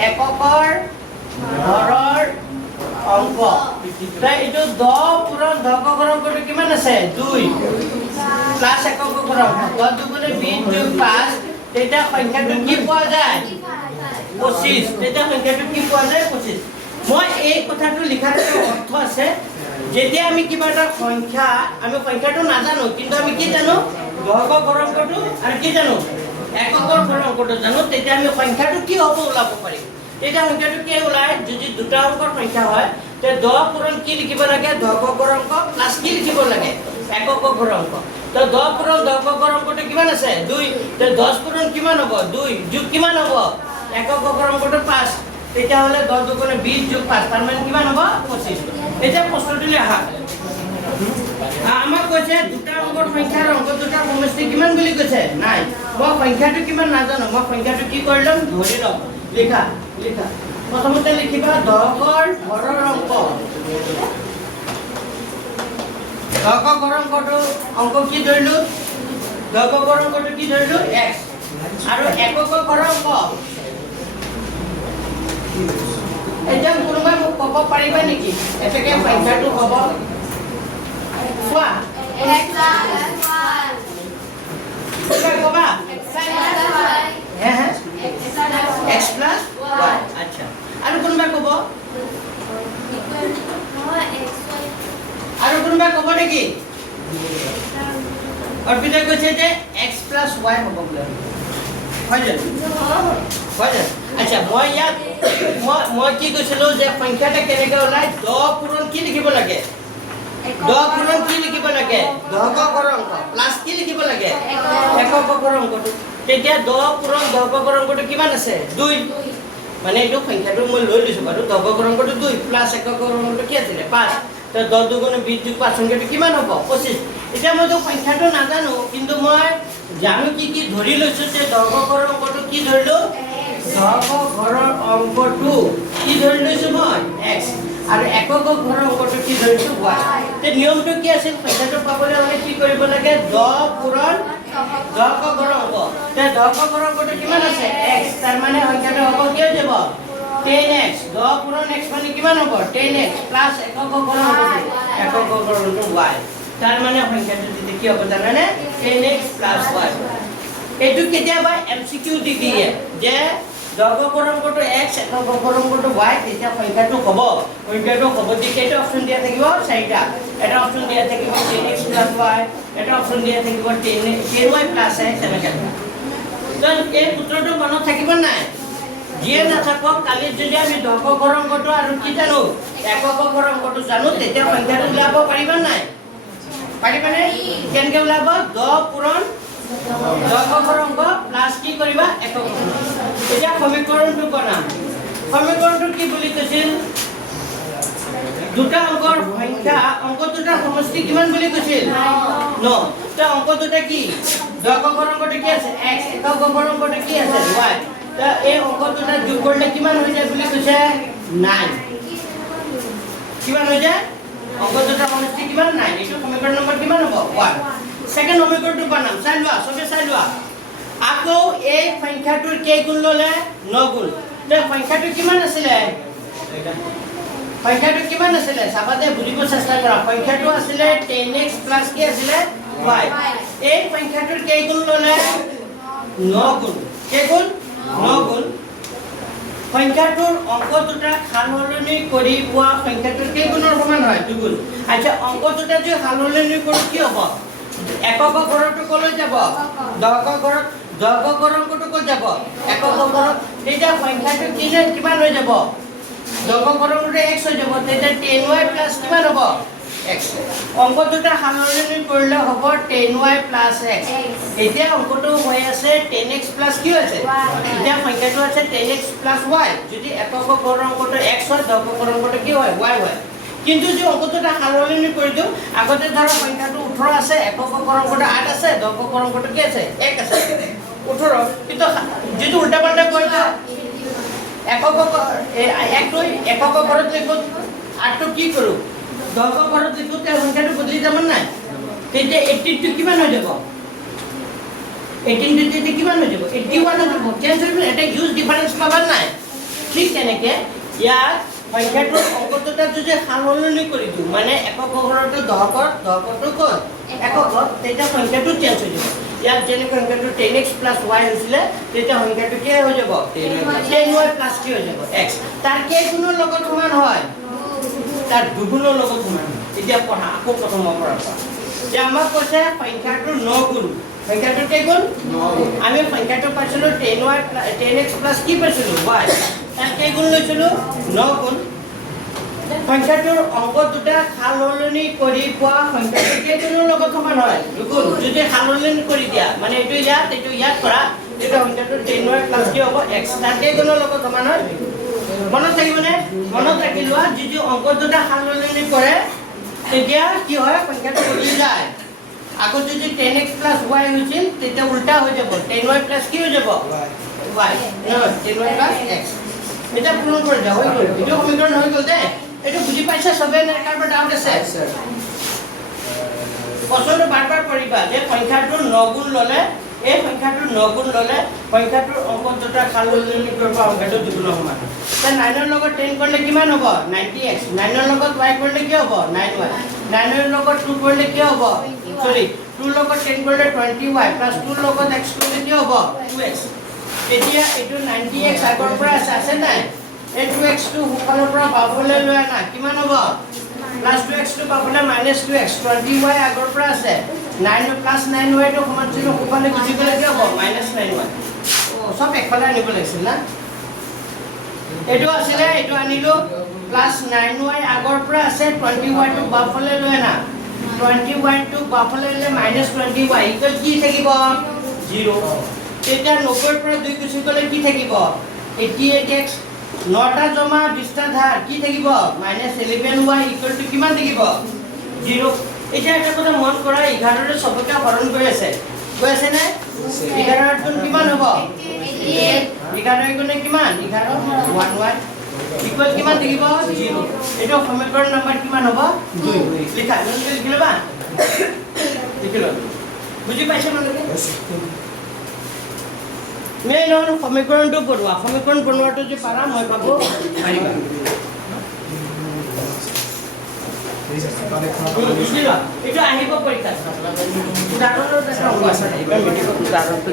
এককৰ ঘৰৰ অংক তাই এইটো 10 পূৰণ দশকৰ ঘৰ অংকটো কিমান আছে 2 প্লাস এককৰ ঘৰ অংক 10 দুগুণে 20 যোগ 5 তেতিয়া সংখ্যাটো কি পোৱা যায় 25 তেতিয়া সংখ্যাটো কি পোৱা যায় 25 মই এই কথাটো লিখাৰ অৰ্থ আছে যেতিয়া আমি কিবা এটা সংখ্যা আমি সংখ্যাটো নাজানো কিন্তু আমি কি জানো দশকৰ ঘৰ অংকটো আৰু কি জানো এককৰ ঘৰ অংকটো জানো তেতিয়া আমি সংখ্যাটো কি হ'ব ওলাব পাৰিম তেতিয়া সংখ্যাটো কি ওলাই যদি দুটা অংকৰ সংখ্যা হয় তে 10 পূৰণ কি লিখিব লাগে দশকৰ ঘৰ অংক প্লাস কি লিখিব লাগে এককৰ ঘৰ অংক তো 10 পূৰণ দশকৰ ঘৰ অংকটো কিমান আছে 2 তে 10 পূৰণ কিমান হ'ব 2 যোগ কিমান হ'ব এককৰ ঘৰ অংকটো 5 তেতিয়া হলে 10 দুগুণে 20 যোগ 5 তাৰ মানে কিমান হ'ব 25 এতিয়া প্ৰশ্নটোলৈ আহা আমাক কৈছে দুটা অংকৰ সংখ্যাৰ অংক দুটাৰ সমষ্টি কিমান বুলি কৈছে নাই মই সংখ্যাটো কিমান নাজানো মই সংখ্যাটো কি কৰি ল'ম ধৰি ল'ম লিখা প্ৰথমতে লিখিবা দশকৰ ঘৰৰ অংক দশকৰ ঘৰৰ অংক কি ধৰিলো দশকৰ ঘৰৰ অংকটো কি ধৰিলো x আৰু এককৰ ঘৰৰ অংক এতিয়া কোনোবাই মোক ক'ব পাৰিবা নেকি এটাকে সংখ্যাটো হ'ব কোৱা x কোৱা x plus y আচ্ছা আৰু কোনোবাই ক'ব আৰু কোনোবাই ক'ব নেকি অৰ্পিতা কৈছে যে x plus y হ'ব বোলে হয় জানো আচ্ছা মই ইয়াত মই কি কৈছিলো যে সংখ্যাটা কেনেকৈ ওলাই 10 পূৰণ কি লিখিব লাগে 10 পূৰণ কি লিখিব লাগে দশকৰ ঘৰ অংক প্লাস কি লিখিব লাগে এককৰ ঘৰ অংকটো তেতিয়া 10 পূৰণ দশকৰ ঘৰ অংকটো কিমান আছে 2 মানে এইটো সংখ্যাটো মই লৈ লৈছো বাৰু দশকৰ ঘৰ অংকটো 2 প্লাস এককৰ ঘৰ অংকটো কি আছিল 5 তো 10 দুগুণে 20 যোগ 5 সংখ্যাটো কিমান হ'ব 25 এতিয়া মই তো সংখ্যাটো নাজানো কিন্তু মই জানো কি ধৰি লৈছো যে দশকৰ ঘৰ অংকটো কি ধৰিলো দশকৰ ঘৰৰ অংকটো কি ধৰি লৈছো মই x আৰু এককৰ ঘৰৰ অংকটো কি ধৰিছো y তে নিয়মটো কি আছিল সংখ্যাটো পাবলৈ হলে কি কৰিব লাগে 10 পূৰণ দশকৰ ঘৰৰ অংক তে দশকৰ ঘৰৰ অংকটো কিমান আছে x তাৰ মানে সংখ্যাটো হ'ব কি হৈ যাব 10x 10 পূৰণ x মানে কিমান হ'ব 10x প্লাস এককৰ ঘৰৰ অংকটো এককৰ ঘৰৰ অংকটো y তাৰ মানে সংখ্যাটো যদি কি হ'ব জানানে 10x + y এইটো কেতিয়াবা এমসিকিউ দি দিয়ে যে দশকৰংগটো x এককৰংগটো y তেতিয়া সংখ্যাটো হ'ব তেতিয়া এটা অপচন দিয়া থাকিব চাৰিটা এটা অপচন দিয়া থাকিব 10x + y এটা অপচন দিয়া থাকিব 10y + x এনেকৈ তো এই সূত্ৰটো মনত থাকিব নাই যিয়ে নাথাকক কালি যদি আমি দশকৰংগটো আৰু কি জানো এককৰংগটো জানো তেতিয়া সংখ্যাটো উলাব পাৰিবা নাই পাৰিবানে কেনেকৈ উলাব 10 পূৰণ দশকৰংগ প্লাস কি কৰিবা এককৰংগ এতিয়া সমীকৰণটো বনাম সমীকৰণটো কি বুলি কৈছিল দুটা অংকৰ সংখ্যা অংক দুটাৰ সমষ্টি কিমান বুলি কৈছিল 9 তো অংক দুটা কি দশকৰংগটো কি আছে x এককৰংগটো কি আছে y তো এই অংক দুটা যোগ কৰিলে কিমান হৈ যায় বুলি কৈছে 9 কিমান হৈ যায় অংক দুটাৰ সমষ্টি কিমান 9 এইটো সমীকৰণ নম্বৰ কিমান হ'ব 1 সেকেন্ড সমীকৰণটো বনাম চাই লোৱা সবে চাই লোৱা আকৌ এই সংখ্যাটোৰ কে গুণ ললে 9 গুণ তে সংখ্যাটো কিমান আছিল সংখ্যাটো কিমান আছিল সাবাতে বুজিব চেষ্টা কৰা সংখ্যাটো আছিল 10x + কি আছিল y এই সংখ্যাটোৰ কে গুণ ললে 9 গুণ কে গুণ 9 গুণ সংখ্যাটোৰ অংক দুটা সালসলনি কৰি পোৱা সংখ্যাটোৰ কে গুণৰ সমান হয় 2 গুণ আচ্ছা অংক দুটা যে সালসলনি কৰি কি হ'ব একক ঘৰটো কলৈ যাব দশকৰংগটো কত যাব একক ঘৰত তেতিয়া সংখ্যাটো কিমান হৈ যাব দশকৰংগটো x হৈ যাব তেতিয়া 10y + কিমান হ'ব x অংক দুটা সালসলনি কৰিলে হ'ব 10y + x এতিয়া অংকটো হৈ আছে 10x + কি হৈছে এতিয়া সংখ্যাটো আছে 10x + y যদি একক ঘৰটো x হয় দশকৰংগটো কি হয় y হয় কিন্তু যে অংকটোটা সালসলনি কৰি দিও আগতে ধৰ সংখ্যাটো 18 আছে এককৰংগটো 8 আছে দশকৰংগটো কি আছে 1 আছে 18 কিন্তু যেটো উল্টা পাল্টা কৰি দিও একক ঘৰত লিখো 8 টো কি কৰো দশকৰত লিখো তে সংখ্যাটো বদলি যাব নাই তেতিয়া 18 টো কিমান হৈ যাব 18 টো কিমান হৈ যাব 81 হৈ যাব চেঞ্জ হৈ এটা হিউজ ডিফাৰেন্স পাবা নাই ঠিক তেনেকে ইয়াত সংখ্যাটোৰ অংক দুটা যদি সালসলনি কৰি দিও মানে একক ঘৰটো দশকটো ক'ত এককত তেতিয়া সংখ্যাটো চেঞ্জ হৈ যাব ইয়াত যেনে সংখ্যাটো 10x + y হৈছিল তেতিয়া সংখ্যাটো কি হৈ যাব 10y + কি হৈ যাব x তাৰ কে গুণৰ লগত সমান হয় তাৰ দুগুণৰ লগত সমান এতিয়া পঢ়া আকৌ প্ৰথমৰ পৰা যে আমাক কৈছে সংখ্যাটোৰ 9 গুণ সংখ্যাটোৰ কে গুণ 9 গুণ আমি সংখ্যাটো পাইছিলো 10x + কি পাইছিলো y তাৰ কে গুণ লৈছিলো 9 গুণ সংখ্যাটোৰ অংক দুটা সালসলনি কৰি পোৱা সংখ্যাটো কে গুণৰ লগত সমান হয় দুগুণ যদি সালসলনি কৰি দিয়া মানে এইটো ইয়াত কৰা এটা সংখ্যাটো 10y + কি হ'ব x তাৰ কে গুণৰ লগত সমান হয় মনত থাকিবনে মনত ৰাখি লোৱা যদি অংক দুটা সালসলনি কৰে তেতিয়া কি হয় সংখ্যাটো বদলি যায় আগত যদি 10x + y হৈছিল তেতিয়া উল্টা হৈ যাব 10y + কি হৈ যাব y 10y + x এটা পূৰণ কৰি যাও হৈ গ'ল এইটো সমীকৰণ হৈ গ'ল দে এইটো বুজি পাইছা সবে নে কাৰবাৰ ডাউট আছে স্যাৰ প্ৰশ্নটো বাৰবাৰ কৰিবা যে সংখ্যাটোৰ 9 গুণ ললে এই সংখ্যাটোৰ 9 গুণ ললে সংখ্যাটোৰ অংক দুটা সালসলনি কৰিব অংকটো দুগুণ সমান তে 9 ৰ লগত 10 কৰিলে কিমান হ'ব 90x 9 ৰ লগত y কৰিলে কি হ'ব 9y 9 ৰ লগত 2 কৰিলে কি হ'ব সৰি 2 ৰ লগত 10 কৰিলে 20y + 2 ৰ লগত x কৰিলে কি হ'ব 2x এতিয়া এটো 90x আগৰ পৰা আছে নাই এই 2x টো সকলৰ পৰা বাবলৈ লৈ আনা কিমান হ'ব +2x টো বাবলে -2x 20y আগৰ পৰা আছে 9 + 9y টো সমান ছিল সকলে গুচি গলে কি হ'ব -9y সব একফালে আনিব লাগিছিল না এটো আছিলে এটো আনিলো +9y আগৰ পৰা আছে 20y টো বাবলৈ লৈ আনা 20y টো বাবলৈ লৈ -20y ইকুৱেল কি থাকিব 0 তেতিয়া 90 পৰা 2 গুচি গলে কি থাকিব 88x 9টা জমা 20টা ধাৰ কি থাকিব -11y ইকুৱেল টু কিমান থাকিব 0 এতিয়া এটা কথা মন কৰা 11 ৰে সবকে হৰণ কৰি আছে নে 11 ৰ কিমান হ'ব 11 গুণে কিমান 11 1y ইকুৱেল কিমান থাকিব 0 এটা সমীকৰণ নম্বৰ কিমান হ'ব 2 লিখা লিখিলবা লিখিলো বুজি পাইছে মানুহে মেইন সমীকৰণটো পঢ়োৱা সমীকৰণ বনোৱাটো যে পাৰা মই পাবো পাৰিবা বুজিলা এইটো আহিব পৰীক্ষাত উদাহৰণৰ এটা অংক আছে এইবাৰ মেট্ৰিকত উদাহৰণটো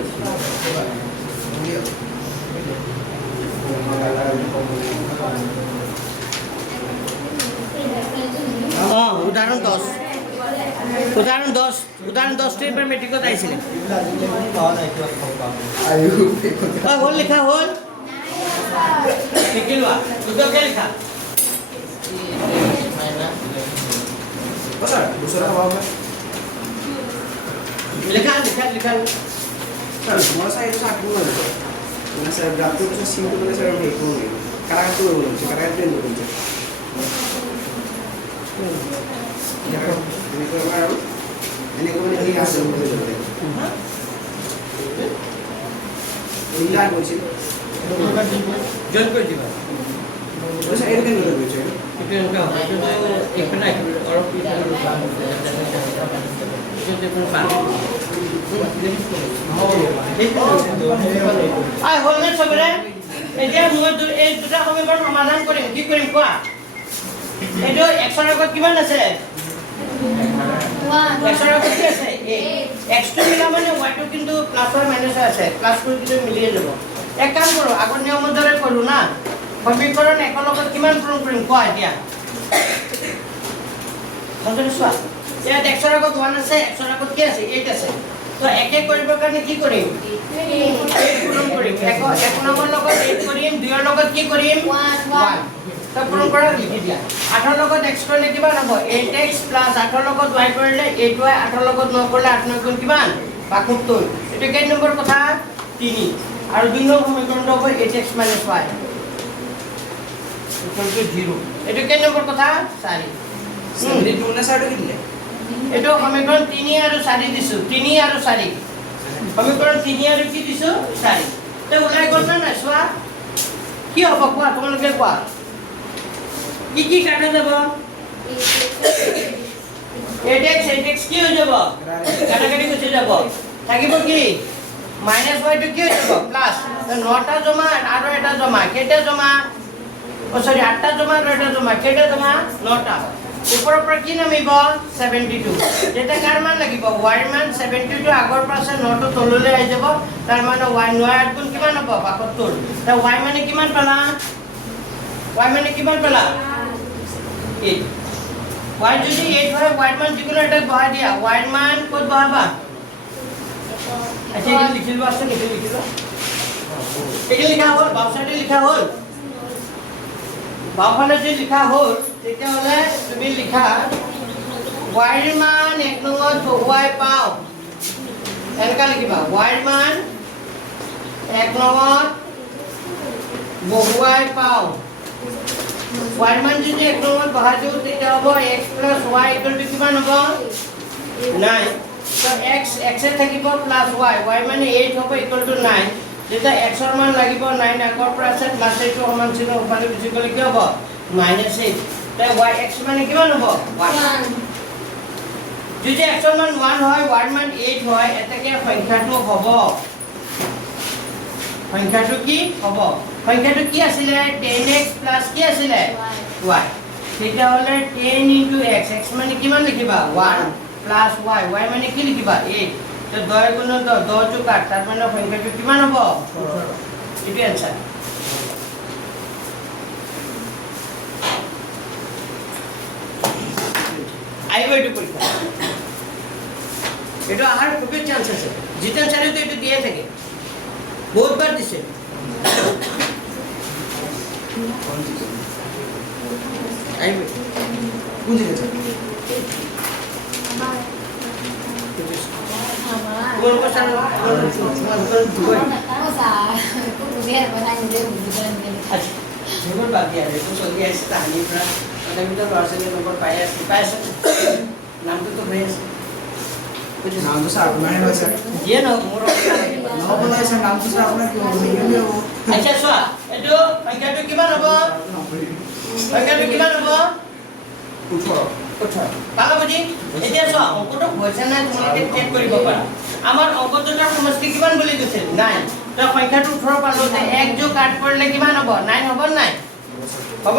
উদাহৰণ 10 টো এইবাৰ মেট্ৰিকত আহিছিলে হ'ল লিখা হ'ল শিকিলোৱা দুটাকে লিখা লিখা মই চাই এইটো চাকৰি কৰিলোঁ মানে স্যাৰ গ্ৰাফটো পিছত চিমটো মানে স্যাৰ আমি একো নাই কাৰাগাৰটো কৰিব লাগিছে কাৰাগাৰটো এণ্ড কৰিছে এনেকৈ আমাৰ আৰু এনেকৈ মানে এই আছে ইলাৰ কৰিছিল জইন কৰি দিবা স্যাৰ এইটো কেনেকৈ কৰিছে itu yang kau itu ikhlas orang kita itu pun paling আই হলনে সবরে এতিয়া মই এই দুটা সমীকৰণ সমাধান কৰিম কি কৰিম কোৱা এইটো x ৰ আগত কিমান আছে 1 x ৰ আগত কি আছে x টো মিলা মানে y টো কিন্তু প্লাস হয় মাইনাস আছে প্লাস কৰি কিন্তু মিলিয়ে যাব এক কাম কৰো আগৰ নিয়মৰ দৰে কৰো না সমীকৰণ একৰ লগত কিমান পূৰণ কৰিম কোৱা এতিয়া সন্তুষ্ট চোৱা ইয়াত x ৰ আগত 1 আছে x ৰ আগত কি আছে 8 আছে তো একে কৰিবৰ কাৰণে কি কৰিম 8 পূৰণ কৰিম এক নম্বৰ লগত 8 কৰিম 2 ৰ লগত কি কৰিম 1 তো পূৰণ কৰা লিখি দিয়া 8 ৰ লগত x কৰিলে কিমান হ'ব 8x 8 ৰ লগত y কৰিলে 8y 8 ৰ লগত 9 কৰিলে 8 9 গুণ কিমান 72 এটা কেই নম্বৰ কথা 3 আৰু 2 নম্বৰ সমীকৰণটো হ'ব 8x - y equal to 0 এটা কেই নম্বৰ কথা 4 এইটো মানে স্যাৰ কি দিলে এটো সমীকৰণ 3 আৰু 4 দিছো 3 আৰু 4 সমীকৰণ 3 আৰু কি দিছো 4 তে ওলাই গল না চোৱা কি হ'ব কোৱা তোমালোকে কোৱা কি কাটা যাব 8x কি হৈ যাব কাটাকাটি গুচি যাব থাকিব কি মাইনাস y টো কি হৈ যাব প্লাস 9টা জমা আৰু এটা জমা কেইটা জমা সৰি 8টা জমা আৰু এটা জমা কেইটা জমা 9টা উপৰৰ পৰা কি নামিব 72 যেটা কাৰ মান লাগিব y ৰ মান 72 আগৰ পৰা 9 টো তললৈ আহি যাব তাৰ মানে y 9 গুণ কিমান হ'ব 72 তা y মানে কিমান পালা y মানে কিমান পালা 8 y যদি 8 হয় y ৰ মান যিকোনো এটা বহাই দিয়া y ৰ মান ক'ত বহাবা আচ্ছা এই লিখিলো আছে লিখিলো এই লিখা হ'ল বাউসাইডে লিখা হ'ল বাফালে যে লিখা হ'ল তেতিয়া হলে তুমি লিখা y ৰ মান 1 নংত বহুৱাই পাও এনেকা লিখিবা y ৰ মান 1 নংত বহুৱাই পাও y ৰ মান যদি 1 নংত বহাই দিও তেতিয়া হ'ব x + y = কিমান হ'ব 9 তো x এ থাকিব + y মানে 8 হ'ব = 9 যেটা x ৰ মান লাগিব 9 আগৰ পৰা আছে প্লাস 8 সমান চিহ্ন ওপৰলৈ গুচি গলে কি হ'ব -8 তাই y x মানে কিমান হ'ব 1 যদি x ৰ মান 1 হয় y ৰ মান 8 হয় এটাকে সংখ্যাটো হ'ব সংখ্যাটো কি হ'ব সংখ্যাটো কি আছিল 10x + কি আছিল y তেতিয়া হলে 10 * x x মানে কিমান লিখিবা 1 + y y মানে কি লিখিবা 8 তো 10 গুণ 10 যোগ 8 তার মানে সংখ্যাটো কিমান হ'ব এটো आंसर আইব এটো পরীক্ষা এটো আহার খুবই চান্স আছে জিতেন স্যারে তো এটো দিয়ে থাকে বহুতবার দিছে আইব কোন দিকে কোন কথা আচ্ছা জীবন বাকি আছে তো চলি আছে তাহানি পৰা আমি তো পাৰ্সেন্ট নম্বৰ পাই আছে নামটো তো হৈ আছে নামটো স্যাৰ আপোনাৰ হয় স্যাৰ দিয়ে ন মোৰ নহ'বলে স্যাৰ নামটো স্যাৰ আপোনাৰ কি হ'ব আচ্ছা চোৱা এটো সংখ্যাটো কিমান হ'ব সংখ্যাটো কিমান হ'ব 18 পালাবজি এতিয়া চোৱা অংকটো হৈছে না তোমালোকে চেক কৰিব পাৰা আমাৰ অংকটোৰ সমষ্টি কিমান বুলি কৈছিল 9 তো সংখ্যাটো 18 পালো 1 যোগ 8 কৰিলে কিমান হ'ব 9 হ'ব নাই হ'ব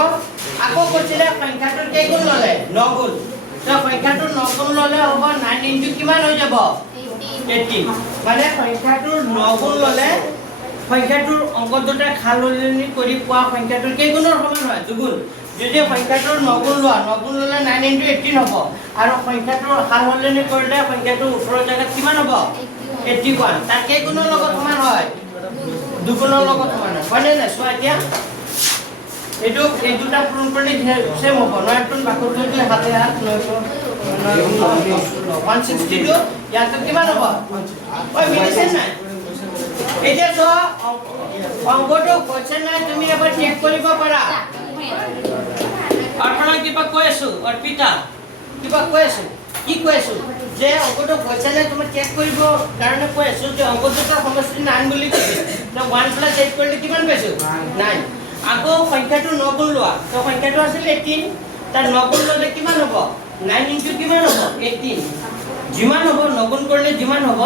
আকৌ কৈছিলে সংখ্যাটোৰ কেইগুণ ল'লে 9 গুণ তো সংখ্যাটোৰ 9 গুণ ল'লে হ'ব 9 ইনটু কিমান হৈ যাব 18 মানে সংখ্যাটোৰ 9 গুণ ল'লে সংখ্যাটোৰ অংক দুটা খালনি কৰি পোৱা সংখ্যাটোৰ কেইগুণৰ সমান হয় দুগুণ যদি সংখ্যাটোৰ 9 গুণ লোৱা 9 গুণ ল'লে 9 ইনটু 18 হ'ব আৰু সংখ্যাটোৰ খালনি কৰিলে সংখ্যাটোৰ ওপৰৰ জায়গাত কিমান হ'ব 81 তাৰ কেইগুণৰ লগত সমান হয় দুগুণৰ লগত সমান হয় নে নাই চোৱা এতিয়া এইটো এই দুটা পূৰণ কৰিলে সেম হ'ব 9 টন বাকৰটো হাতে হাত 162 ইয়াত কিমান হ'ব ওই মিলিছে নাই এতিয়া তো অংকটো কৈছে নাই তুমি এবাৰ চেক কৰিব পাৰা অৰ্পণা কিবা কৈ আছো অৰ্পিতা কিবা কৈ আছো কি কৈ আছো যে অংকটো কৈছে নাই তুমি চেক কৰিব কাৰণে কৈ আছো যে অংকটোৰ সমষ্টি 9 বুলি কৈছে তো 1 + 8 কৰিলে কিমান পাইছো 9 আকৌ সংখ্যাটো 9 গুণ লোৱা তো সংখ্যাটো আছিল 18 তাৰ 9 গুণ ল'লে কিমান হ'ব 9 ইনটু কিমান হ'ব 18 যিমান হ'ব 9 গুণ কৰিলে যিমান হ'ব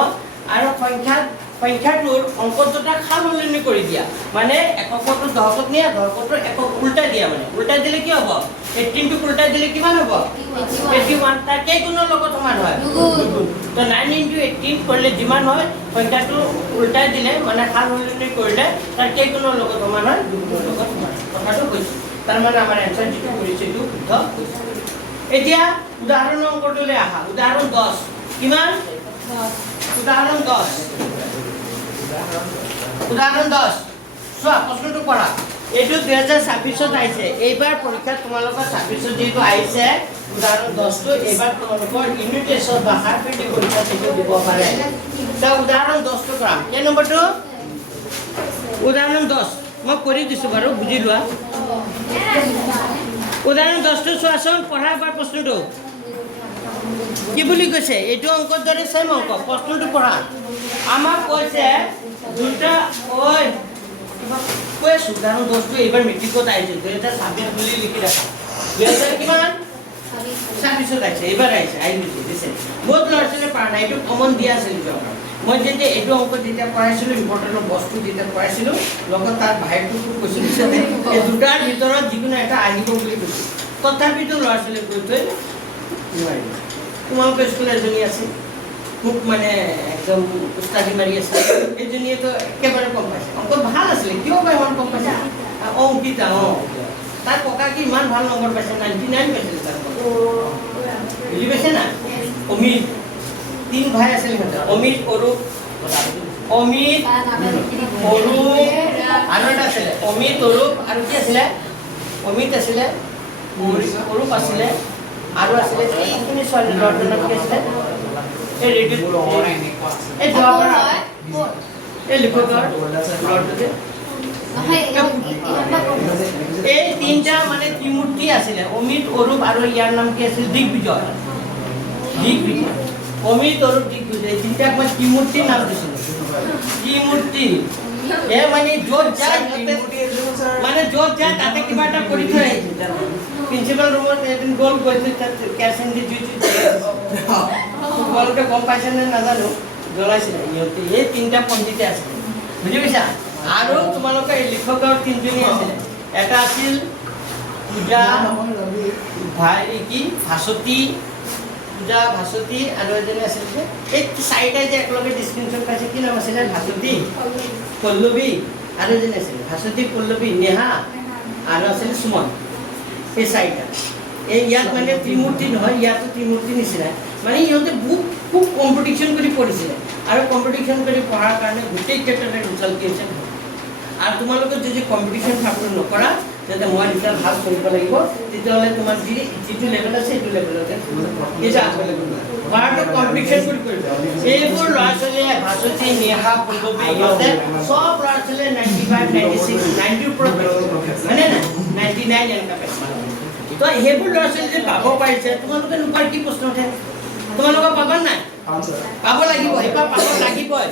আৰু সংখ্যাটোৰ অংক দুটা খালনি কৰি দিয়া মানে এককটো দহকত নিয়া দহকটো একক উল্টা দিয়া মানে উল্টা দিলে কি হ'ব 18 টো উল্টা দিলে কিমান হ'ব 81 তাৰ কেইগুণৰ লগত সমান হয় দুগুণ তো 9 ইনটু 18 কৰিলে যিমান হয় সংখ্যাটো উল্টা দিলে মানে খালনি কৰিলে তাৰ কেইগুণৰ লগত সমান হয় দুগুণৰ লগত সমান কথাটো কৈছো তাৰ মানে আমাৰ এনসাৰ যিটো কৰিছে এইটো শুদ্ধ এতিয়া উদাহৰণ অংকটোলৈ আহা উদাহৰণ 10 কিমান 10 উদাহৰণ 10 উদাহৰণ 10 চোৱা প্ৰশ্নটো পঢ়া এইটো 2026 আহিছে এইবাৰ পৰীক্ষা তোমালোকৰ 26 যেটো আহিছে উদাহৰণ 10 টো এইবাৰ তোমালোকৰ ইউনিট টেষ্টৰ বা হাৰফিল্ড পৰীক্ষা থেকে দিব পাৰে তা উদাহৰণ 10 টো কৰাম কি নম্বৰটো উদাহৰণ 10 মই কৰি দিছো বাৰু বুজি লোৱা উদাহৰণ 10 টো চোৱাচোন পঢ়া এবাৰ প্ৰশ্নটো কি বুলি কৈছে এইটো অংকৰ দৰে সেম অংক প্ৰশ্নটো পঢ়া আমাক কৈছে দুটা ওই কৈ উদাহৰণ 10 টো এইবাৰ মেট্ৰিকত আহিছে 2026 বুলি লিখি ৰাখা 2000 কিমান 26 আহিছে এইবাৰ আহিছে দিছে বহুত ল'ৰা-ছোৱালীয়ে পাৰা নাই এইটো কমন দিয়া আছিল মই যেতিয়া এইটো অংক যেতিয়া পঢ়াইছিলো ইম্পৰ্টেণ্ট বস্তু যেতিয়া পঢ়াইছিলো লগত তাৰ ভাইটো কৈছিল যে এই দুটাৰ ভিতৰত যিকোনো এটা আহিব বুলি কৈছিল তথাপিতো ল'ৰা-ছোৱালীয়ে কৈ থৈ নোৱাৰিলে তোমালোকৰ স্কুল এজনী আছে খুব মানে একদম উস্তাদি মাৰি আছে এইজনীয়ে তো একেবাৰে কম পাইছে অংক ভাল আছিলে কিয় বা ইমান কম পাইছে অংকিতা তাৰ ককা কি ইমান ভাল নম্বৰ পাইছে 99 পাইছিল তাৰ বুজি পাইছে না অমিত 3 ভাই আছিল অমিত অৰূপ আৰু এটা আছিলে অমিত অৰূপ আৰু কি আছিলে অমিত আছিলে অৰূপ আছিলে আৰু আছিলে এইখিনি ছোৱালী ল'ৰাটোৰ নাম কি আছিলে এই ৰেডিঅ' এই জৱাবৰ এই লিখকৰ ল'ৰাটো যে এই তিনটা মানে ত্ৰিমূৰ্তি আছিলে অমিত অৰূপ আৰু ইয়াৰ নাম কি আছিল দিগ্বিজয় অমিত অৰূপ দিগ্বিজয় এই তিনটাক মই ত্ৰিমূৰ্তিৰ নাম দিছিলোঁ ত্ৰিমূৰ্তি মানে য'ত যায় মানে য'ত যায় তাতে কিবা এটা কৰি থৈ আহিছে প্ৰিন্সিপাল ৰুমত এদিন গ'ল গৈছে কেৰাচিন দি জুই তোমালোকে গম পাইছে নে নাজানো জ্বলাইছিলে সিহঁতে এই তিনিটা পণ্ডিতে আছিলে বুজি পাইছা আৰু তোমালোকে এই লিখকৰ তিনিজনী আছিলে এটা আছিল পূজা ভাস্বতী আৰু এজনী আছিল যে এই চাৰিটাই যে একেলগে ডিষ্টিংশ্যন পাইছে কি নাম আছিলে ভাস্বতী পল্লৱী আৰু এজনী আছিলে ভাস্বতী পল্লৱী নেহা আৰু আছিলে সুমন এই চাৰিটা এই ইয়াত মানে ত্ৰিমূৰ্তি নহয় ইয়াতো ত্ৰিমূৰ্তি নিচিনা মানে ইহঁতে খুব কম্পিটিশ্যন কৰি পঢ়িছিলে আৰু কম্পিটিশ্যন কৰি পঢ়াৰ কাৰণে গোটেই ক্ষেত্ৰতে ৰিজাল্ট দিছে আৰু তোমালোকে যদি কম্পিটিশ্যন ভাগটো নকৰা যাতে মই ৰিজাল্ট ভাল কৰিব লাগিব তেতিয়াহ'লে তোমাৰ যিটো লেভেল আছে সেইটো লেভেলতে পঢ়াটো কম্পিটিশ্যন কৰি কৰিব এইবোৰ ল'ৰা ছোৱালীয়ে ভাস্বতী নেহা পল্লৱী ইহঁতে চব ল'ৰা ছোৱালীয়ে 95 96 90 ওপৰত হয়নে নাই 99 এনেকুৱা পাইছে তো সেইবোৰ ল'ৰা ছোৱালী যে পাব পাৰিছে তোমালোকে নোপোৱাৰ কি প্ৰশ্ন উঠে তোমালোকে পাবা নাই পাব লাগিব এইবাৰ পাব লাগিবই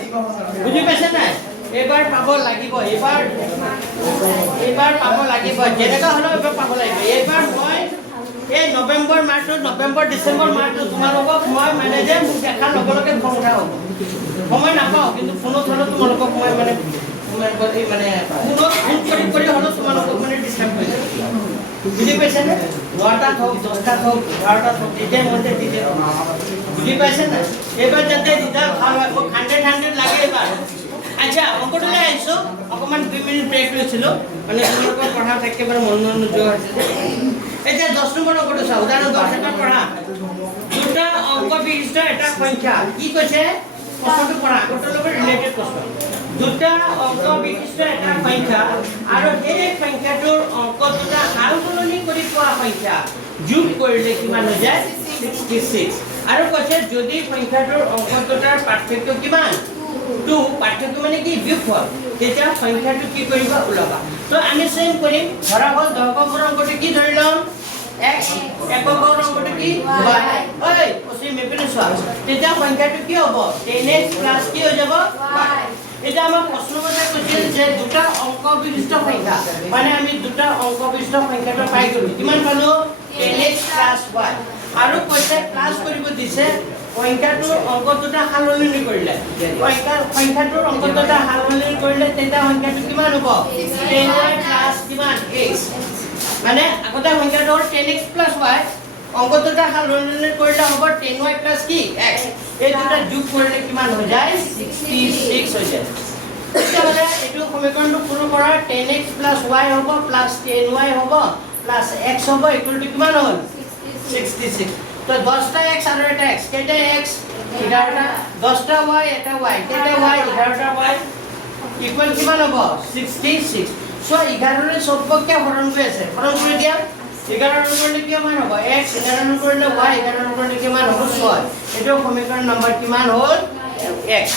বুজি পাইছে নাই এইবাৰ পাব লাগিব এইবাৰ পাব লাগিব যেনেকুৱা হ'লেও এইবাৰ পাব লাগিব এইবাৰ মই এই নৱেম্বৰ ডিচেম্বৰ মাহটো তোমালোকক মই মানে যে মোক দেখাৰ লগে লগে খং উঠা হ'ব সময় নাপাওঁ কিন্তু ফোনত হ'লেও তোমালোকক মই মানে মানে কৰি হ'লেও তোমালোকক মানে ডিষ্টাৰ্ব কৰি বুজি পাইছে নে 9টাত হওক 10টাত হওক 11টাত হওক যেতিয়া মতে তেতিয়া বুজি পাইছে না এবাৰ যাতে ৰিজাল্ট ভাল হয় 100 লাগে এবাৰ আচ্ছা অংকটোলৈ আহিছোঁ অকণমান 2 মিনিট ব্ৰেক লৈছিলোঁ মানে তোমালোকৰ পঢ়া একেবাৰে মন নোযোৱা হৈছিল এতিয়া 10 নম্বৰ অংকটো চাওঁ উদাহৰণ 10 এটা পঢ়া দুটা অংক বিশিষ্ট এটা সংখ্যা কি কৈছে প্ৰশ্নটো পঢ়া আগৰ লগত ৰিলেটেড প্ৰশ্ন দুটা অংক বিশিষ্ট এটা সংখ্যা আৰু সেই সংখ্যাটোৰ অংক দুটা সাল সলনি কৰি পোৱা সংখ্যা যোগ কৰিলে কিমান হৈ যায় 66 আৰু কৈছে যদি সংখ্যাটোৰ অংক দুটাৰ পাৰ্থক্য কিমান 2 পাৰ্থক্য মানে কি বিয়োগফল তেতিয়া সংখ্যাটো কি কৰিবা ওলাবা তো আমি সেম কৰিম ধৰা হ'ল দশকৰ অংকটো কি ধৰি লম x এককৰ অংকটো কি y ঐ ওচি মেপিনে চোৱা তেতিয়া সংখ্যাটো কি হ'ব 10x কি হৈ যাব y এটা আমাৰ প্ৰশ্নমতে কৈছিল যে দুটা অংক বিশিষ্ট সংখ্যা মানে আমি দুটা অংক বিশিষ্ট সংখ্যাটো পাই গলো কিমান পালো 10x y আৰু কৈছে প্লাস কৰিব দিছে সংখ্যাটোৰ অংক দুটা সলনি কৰিলে সংখ্যাটোৰ অংক দুটা সলনি কৰিলে তেতিয়া সংখ্যাটো কিমান হ'ব 10y কিমান x মানে আগতে সংখ্যাটো 10x y অংক দুটা সলনি কৰিলে হ'ব 10y কি x এই দুটা যোগ কৰিলে কিমান হৈ যায় 66 হৈ যায় তেতিয়াহ'লে এইটো সমীকৰণটো পূৰণ কৰা 10x y হ'ব প্লাস 10y হ'ব প্লাস x হ'ব ইকুৱেল টু কিমান হ'ল 66 তো 10টা x আৰু এটা x কেইটা x 11টা 10টা y এটা y কেইটা y 11টা y ইকুৱেল কিমান হ'ব 66 সো 11 ৰে সবকে হৰণ কৰি আছে হৰণ কৰি দিয়া 11 কৰিলে কিমান হ'ব x 11 কৰিলে y 11 কৰিলে কিমান হ'ব 6 এটো সমীকৰণ নম্বৰ কিমান হ'ল x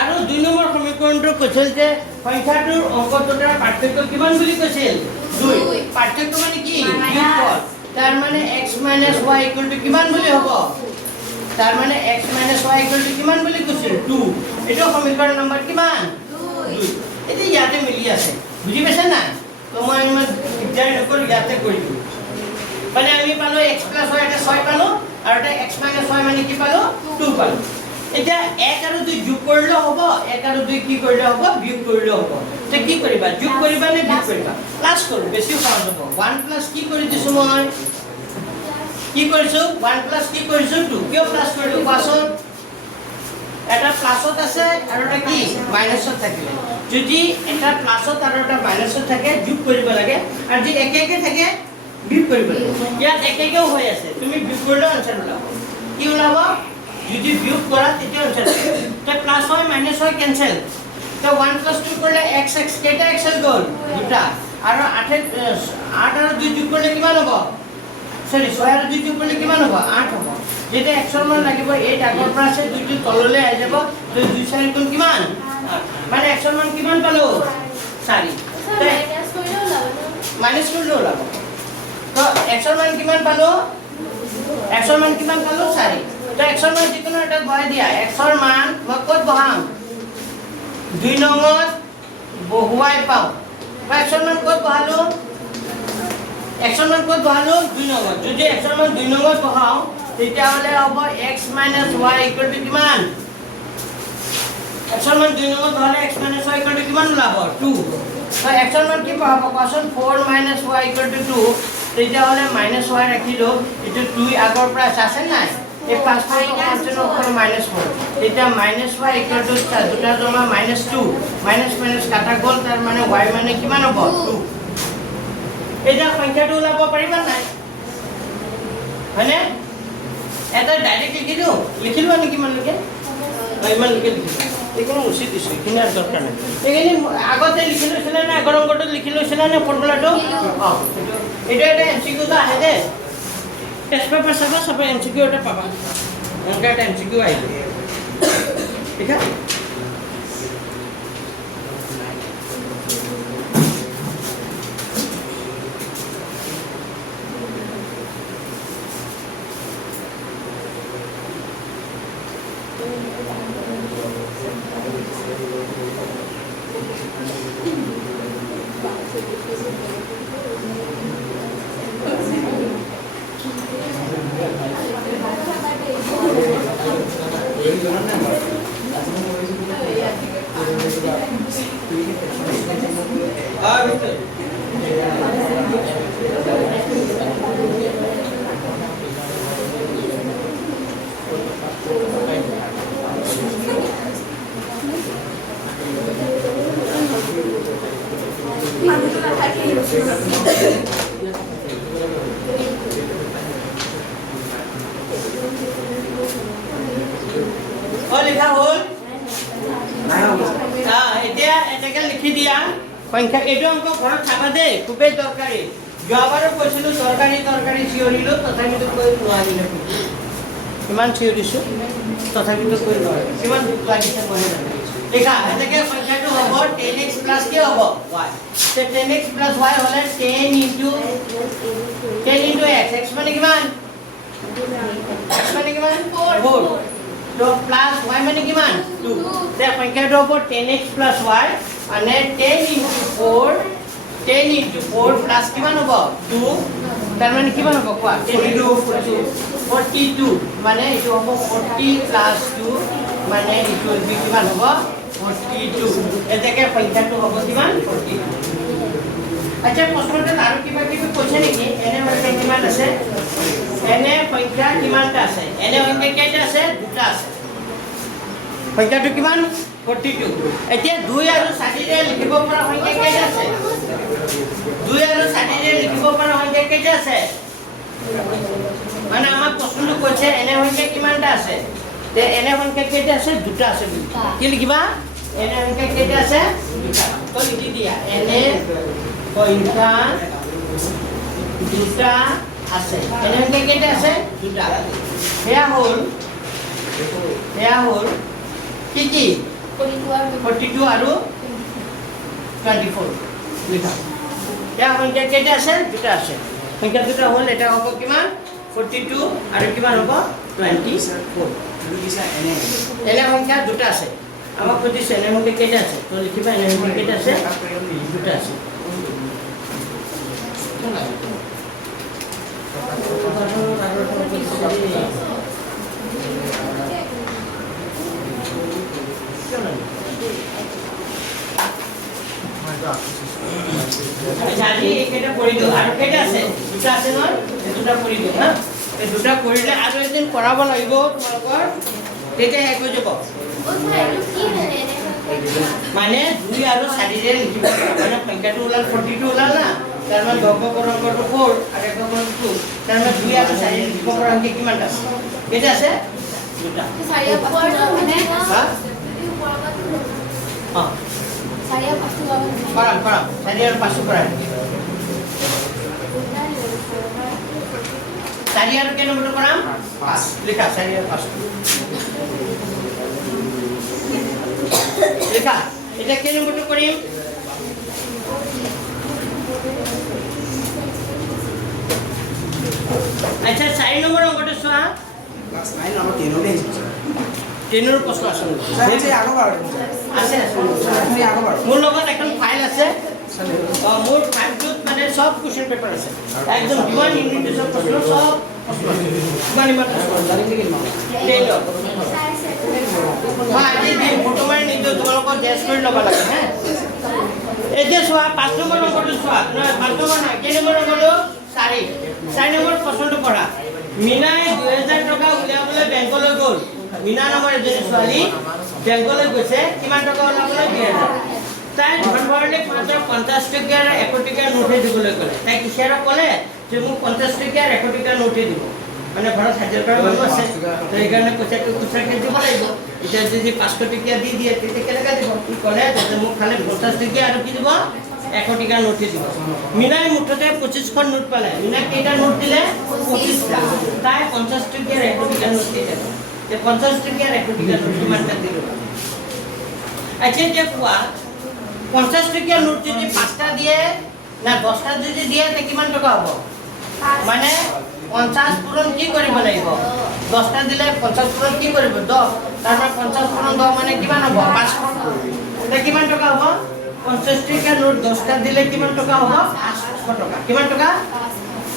আৰু 2 নম্বৰ সমীকৰণটো কৈছিল যে সংখ্যাটোৰ অংক দুটাৰ পাৰ্থক্য কিমান বুলি কৈছিল 2 পাৰ্থক্য মানে কি বিয়োগফল তাৰ মানে x y কিমান বুলি হ'ব তাৰ মানে x y কিমান বুলি কৈছিল 2 এটো সমীকৰণ নম্বৰ কিমান 2 এতি ইয়াতে মিলি আছে বুজি পাইছা না তো মই ইমান দিগদাৰ নকৰো ইয়াতে কৰি দিম মানে আমি পালো x y এটা 6 পালো আৰু এটা x y মানে কি পালো 2 পালো এতিয়া 1 আৰু 2 যোগ কৰিলে হ'ব 1 আৰু 2 কি কৰিলে হ'ব বিয়োগ কৰিলে হ'ব তে কি কৰিবা যোগ কৰিবা নে বিয়োগ কৰিবা প্লাস কৰো বেছি সহজ হ'ব 1 প্লাস কি কৰি দিছো মই কি কৰিছো 1 প্লাস কি কৰিছো 2 কিয় প্লাস কৰিলো পাছত এটা প্লাসত আছে আৰু এটা কি মাইনাসত থাকিলে যদি এটা প্লাসত আৰু এটা মাইনাসত থাকে যোগ কৰিব লাগে আৰু যদি একে থাকে বিয়োগ কৰিব লাগে ইয়াত একেও হৈ আছে তুমি বিয়োগ কৰিলে আনসাৰ ওলাব কি ওলাব যদি বিয়োগ কৰা তেতিয়া আনসাৰ তে প্লাস হয় মাইনাস হয় ক্যান্সেল তে 1 + 2 কৰিলে x কেটা x হৈ গ'ল দুটা আৰু 8 আৰু 2 যোগ কৰিলে কিমান হ'ব সৰি 6 আৰু 2 যোগ কৰিলে কিমান হ'ব 8 হ'ব যেটা x ৰ মান লাগিব 8 আগৰ পৰা আছে 2 টো তললৈ আহি যাব তো 2 4 গুণ কিমান মানে x ৰ মান কিমান পালো 4 তে মাইনাস কৰিলে ওলাব তো x ৰ মান কিমান পালো x ৰ মান কিমান পালো 4 তো x ৰ মান যিকোনো এটা বহাই দিয়া x ৰ মান মই ক'ত বহাম 2 নংত বহুৱাই পাও x ৰ মান ক'ত বহালো x ৰ মান ক'ত বহালো 2 নংত যদি x ৰ মান 2 নংত বহাও তেতিয়া হলে হ'ব x y কিমান x ৰ মান 2 নংত বহালে x y কিমান ওলাব 2 তো x ৰ মান কি পাব কোৱাচোন 4 y 2 তেতিয়া হলে y ৰাখিলো এটো 2 আগৰ পৰা আছে নাই এই 5 পাঁচৰ ওপৰ -4 তেতিয়া y দুটা জমা -2 মাইনাস কাটা গ'ল তাৰ মানে y মানে কিমান হ'ব 2 এটা সংখ্যাটো ওলাব পাৰিবা নাই হয়নে এটা ডাইৰেক্ট লিখিলো আমি কিমান লকে ইমান লকে লিখিলো এইখন উচিত দিছো কিনাৰ দৰকাৰ নাই এইখিনি আগতে লিখি লৈছিল না আগৰ অংকটো লিখি লৈছিল না ফৰ্মুলাটো এটা এমসিকিউ তো আহে দে টেস্ট পেপাৰ চাবা সব এমসিকিউ এটা পাবা অংকটা এমসিকিউ আহিব ঠিক আছে লিখি দিয়া সংখ্যা এইটো অংক ঘৰত চাবা দেই খুবেই দৰকাৰী যোৱাবাৰো কৈছিলোঁ তৰকাৰী চিঞৰিলোঁ তথাপিতো কৈ নোৱাৰিলোঁ কিমান চিঞৰিছোঁ তথাপিতো কৈ নোৱাৰিলোঁ কিমান দুখ লাগিছে মই জানো লিখা এনেকৈ সংখ্যাটো হ'ব 10x প্লাছ কি হ'ব y 10x প্লাছ y হ'লে 10 ইনটু x মানে কিমান x মানে কিমান 4 তো প্লাস y মানে কিমান 2 তে সংখ্যাটো হ'ব 10x প্লাস y মানে 10 ইনটু 4 প্লাস কিমান হ'ব 2 তাৰ মানে কিমান হ'ব কোৱা 42 মানে এইটো হ'ব 40 প্লাস 2 মানে এইটো কিমান হ'ব 42 এতেকে সংখ্যাটো হ'ব কিমান 42 আচ্ছা প্ৰশ্নটো আৰু কিবা কিবি কৈছে নেকি এনে সংখ্যা কিমান আছে এনে সংখ্যা কিমানটা আছে এনে সংখ্যা কেইটা আছে দুটা আছে সংখ্যাটো কিমান 42 এতিয়া 2 আৰু 60 ৰে লিখিব পৰা সংখ্যা কেইটা আছে 2 আৰু 60 ৰে লিখিব পৰা সংখ্যা কেইটা আছে মানে আমাৰ প্ৰশ্নটো কৈছে এনে সংখ্যা কিমানটা আছে তে এনে সংখ্যা কেইটা আছে দুটা আছে কি লিখিবা এনে সংখ্যা কেইটা আছে দুটা তো লিখি দিয়া এনে সংখ্যা দুটা আছে এনে সংখ্যা কেইটা আছে দুটা হেয়া হল কি কি 42 আৰু 24 লিখা হেয়া সংখ্যা কেইটা আছে দুটা আছে সংখ্যা দুটা হল এটা হ'ব কিমান 42 আৰু কিমান হ'ব 24 এনে সংখ্যা দুটা আছে আমাক সুধিছে এনে সংখ্যা কেইটা আছে তো লিখিবা এনে সংখ্যা কেইটা আছে দুটা আছে আজি এইকেইটা কৰি দিওঁ আৰু কেইটা আছে দুটা আছে নহয় দুটা কৰি দিওঁ হা এই দুটা কৰিলে আৰু এদিন কৰাব লাগিব তোমালোকৰ তেতিয়া শেষ হৈ যাব মানে 2 আৰু 4 ৰে লিখিব মানে সংখ্যাটো ওলাল 42 ওলাল না তাৰ মানে লঘুকৰ অংকটো 4 আৰু এককৰ 2 তাৰ মানে 2 আৰু 4 ৰে লিখিব পৰা অংক কিমান আছে কেইটা আছে দুটা পাৰাম 4 আৰু 5 পৰা 4 আৰু কেই নম্বৰ কৰাম 5 লিখা 4 আৰু 5 লিখা এটা কেই নম্বৰটো কৰিম আচ্ছা 4 নম্বৰ অংকটো চোৱা ক্লাস 9 আমাৰ 10 তে আহিছে 10 ৰ প্ৰশ্ন আছে আছে আগবাৰ আছে মোৰ লগত এখন ফাইল আছে মোৰ ফাইলটোত মানে সব কোশ্চেন পেপাৰ আছে একদম যিমান ইউনিটেৰ প্ৰশ্ন সব কিমান আজি ফটো মাৰি নিদিওঁ তোমালোকৰ ড্ৰেছ কৰি ল'ব লাগে হা এতিয়া চোৱা 5 নম্বৰ অংকটো চোৱা 5 নম্বৰ নহয় কেই নম্বৰ অংকটো 4 নম্বৰ প্ৰশ্নটো পঢ়া মিনাই 2000 টকা উলিয়াবলৈ বেংকলৈ গ'ল মিনা নামৰ এজনী ছোৱালী বেংকলৈ গৈছে কিমান টকা উলিয়াবলৈ 2000 তাই ধন ভৰালে 50 টকীয়া 1 টকীয়া নোটে দিবলৈ ক'লে তাই কিশোৰক ক'লে যে মোক 50 টকীয়া 1 টকীয়া নোটে দিব মানে ঘৰত 1000 টকা মানুহ আছে তো এইকাৰণে পইচাটো খুচৰাকে দিব লাগিব এতিয়া যদি 500 টকীয়া দি দিয়ে তেতিয়া কেনেকৈ দিব কি ক'লে যে মোক খালি 50 টকীয়া আৰু কি দিব 1 টকীয়া নোটে দিব মিনাই মুঠতে 25খন নোট পালে মিনাই কেইটা নোট দিলে 25টা তাই 50 টকীয়া 1 টকীয়া নোট দিলে তে 50 টকীয়া 1 টকীয়া নোট কিমানটা দিলে আচ্ছা যে কোৱা 50 টকীয়া নোট যদি 5টা দিয়ে না 10টা যদি দিয়ে তে কিমান টকা হ'ব মানে 50 পূৰণ কি কৰিব লাগিব 10টা দিলে 50 পূৰণ কি কৰিব 10 তাৰ মানে 50 পূৰণ 10 মানে কিমান হ'ব 500 তে কিমান টকা হ'ব 50 টকীয়া নোট 10টা দিলে কিমান টকা হ'ব 500 টকা কিমান টকা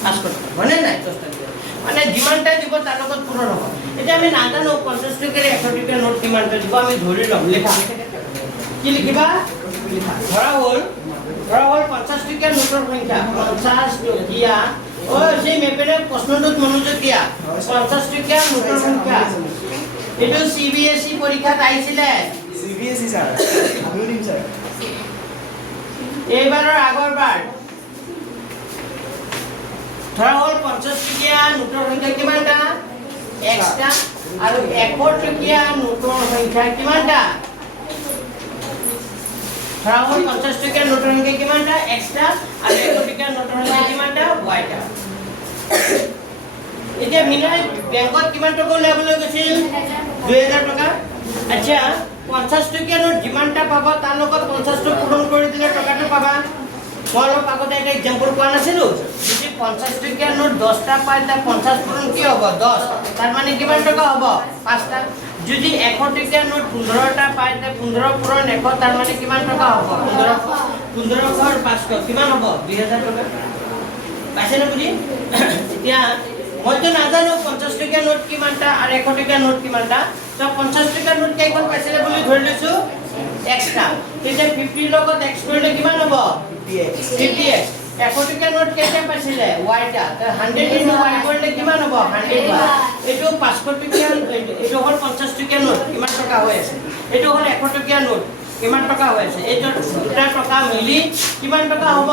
500 টকা মানে নাই 10টা দিলে মানে যিমানটা দিব তাৰ লগত পূৰণ হ'ব এটা আমি নাজানো 50 টকীয়া 100 টকীয়া নোট কিমানটা দিব আমি ধৰি লম লেখা কি লিখিবা ধৰা হ'ল 50 টকীয়া নোটৰ সংখ্যা 50 টকীয়া সেই মেপেৰে প্ৰশ্নটোত মনোযোগ দিয়া 50 টকীয়া নোটৰ সংখ্যা এইটো CBSE পৰীক্ষাত আহিছিলে CBSE স্যাৰ আমিও দিম স্যাৰ এইবাৰৰ আগৰবাৰ ধৰা হ'ল 50 টকীয়া নোটৰ সংখ্যা কিমানটা এক্সটা আৰু 1 টকীয়া নোটৰ সংখ্যা কিমানটা ধৰা হ'ল 50 টকীয়া নোটৰ সংখ্যা কিমানটা এক্সটা আৰু 100 টকীয়া নোটৰ সংখ্যা কিমানটা ৱাইটা এতিয়া মিনাই বেংকত কিমান টকা উলিয়াবলৈ গৈছিল 2000 টকা আচ্ছা 50 টকীয়া নোট যিমানটা পাবা তাৰ লগত 50 টো পূৰণ কৰি দিলে টকাটো পাবা মই অলপ আগতে এটা এক্সাম্পল কোৱা নাছিলো যদি 50 টকীয়া নোট 10টা পায় তা 50 পূৰণ কি হ'ব 10 তাৰ মানে কিমান টকা হ'ব 5টা যদি 100 টকীয়া নোট 15টা পায় তা 15 পূৰণ 100 তাৰ মানে কিমান টকা হ'ব 15 ঘৰ 500 কিমান হ'ব 2000 টকা পাইছে না বুজি এতিয়া মইতো নাজানো 50 টকীয়া নোট কিমানটা আৰু 100 টকীয়া নোট কিমানটা তো 50 টকীয়া নোট কেইখন পাইছিলে বুলি ধৰি লৈছো এক্সটা তেতিয়া 50 লগত x কৰিলে কিমান হ'ব 50x 100 টকীয়া নোট কেইটা পাইছিলে yটা তো 100 ইনটু y কৰিলে কিমান হ'ব 100 এইটো 500 টকীয়া এইটো হ'ল 50 টকীয়া নোট কিমান টকা হৈ আছে এইটো হ'ল 100 টকীয়া নোট কিমান টকা হৈ আছে এইটো দুটা টকা মিলি কিমান টকা হ'ব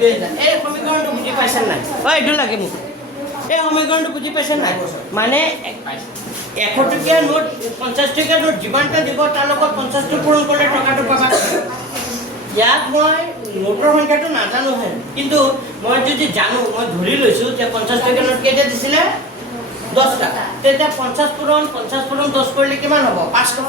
2000 এই সমীকৰণটো বুজি পাইছে নাই এইটো লাগে মোক এই সমীকৰণটো বুজি পাইছে নাই মানে 100 টকীয়া নোট 50 টকীয়া নোট যিমানটা দিব তাৰ লগত 50 টো পূৰণ কৰিলে টকাটো পাবা ইয়াত মই নোটৰ সংখ্যাটো নাজানো হে কিন্তু মই যদি জানো মই ধৰি লৈছো যে 50 টকীয়া নোট কেইটা দিছিলে 10টা তেতিয়া 50 পূৰণ 10 কৰিলে কিমান হ'ব 500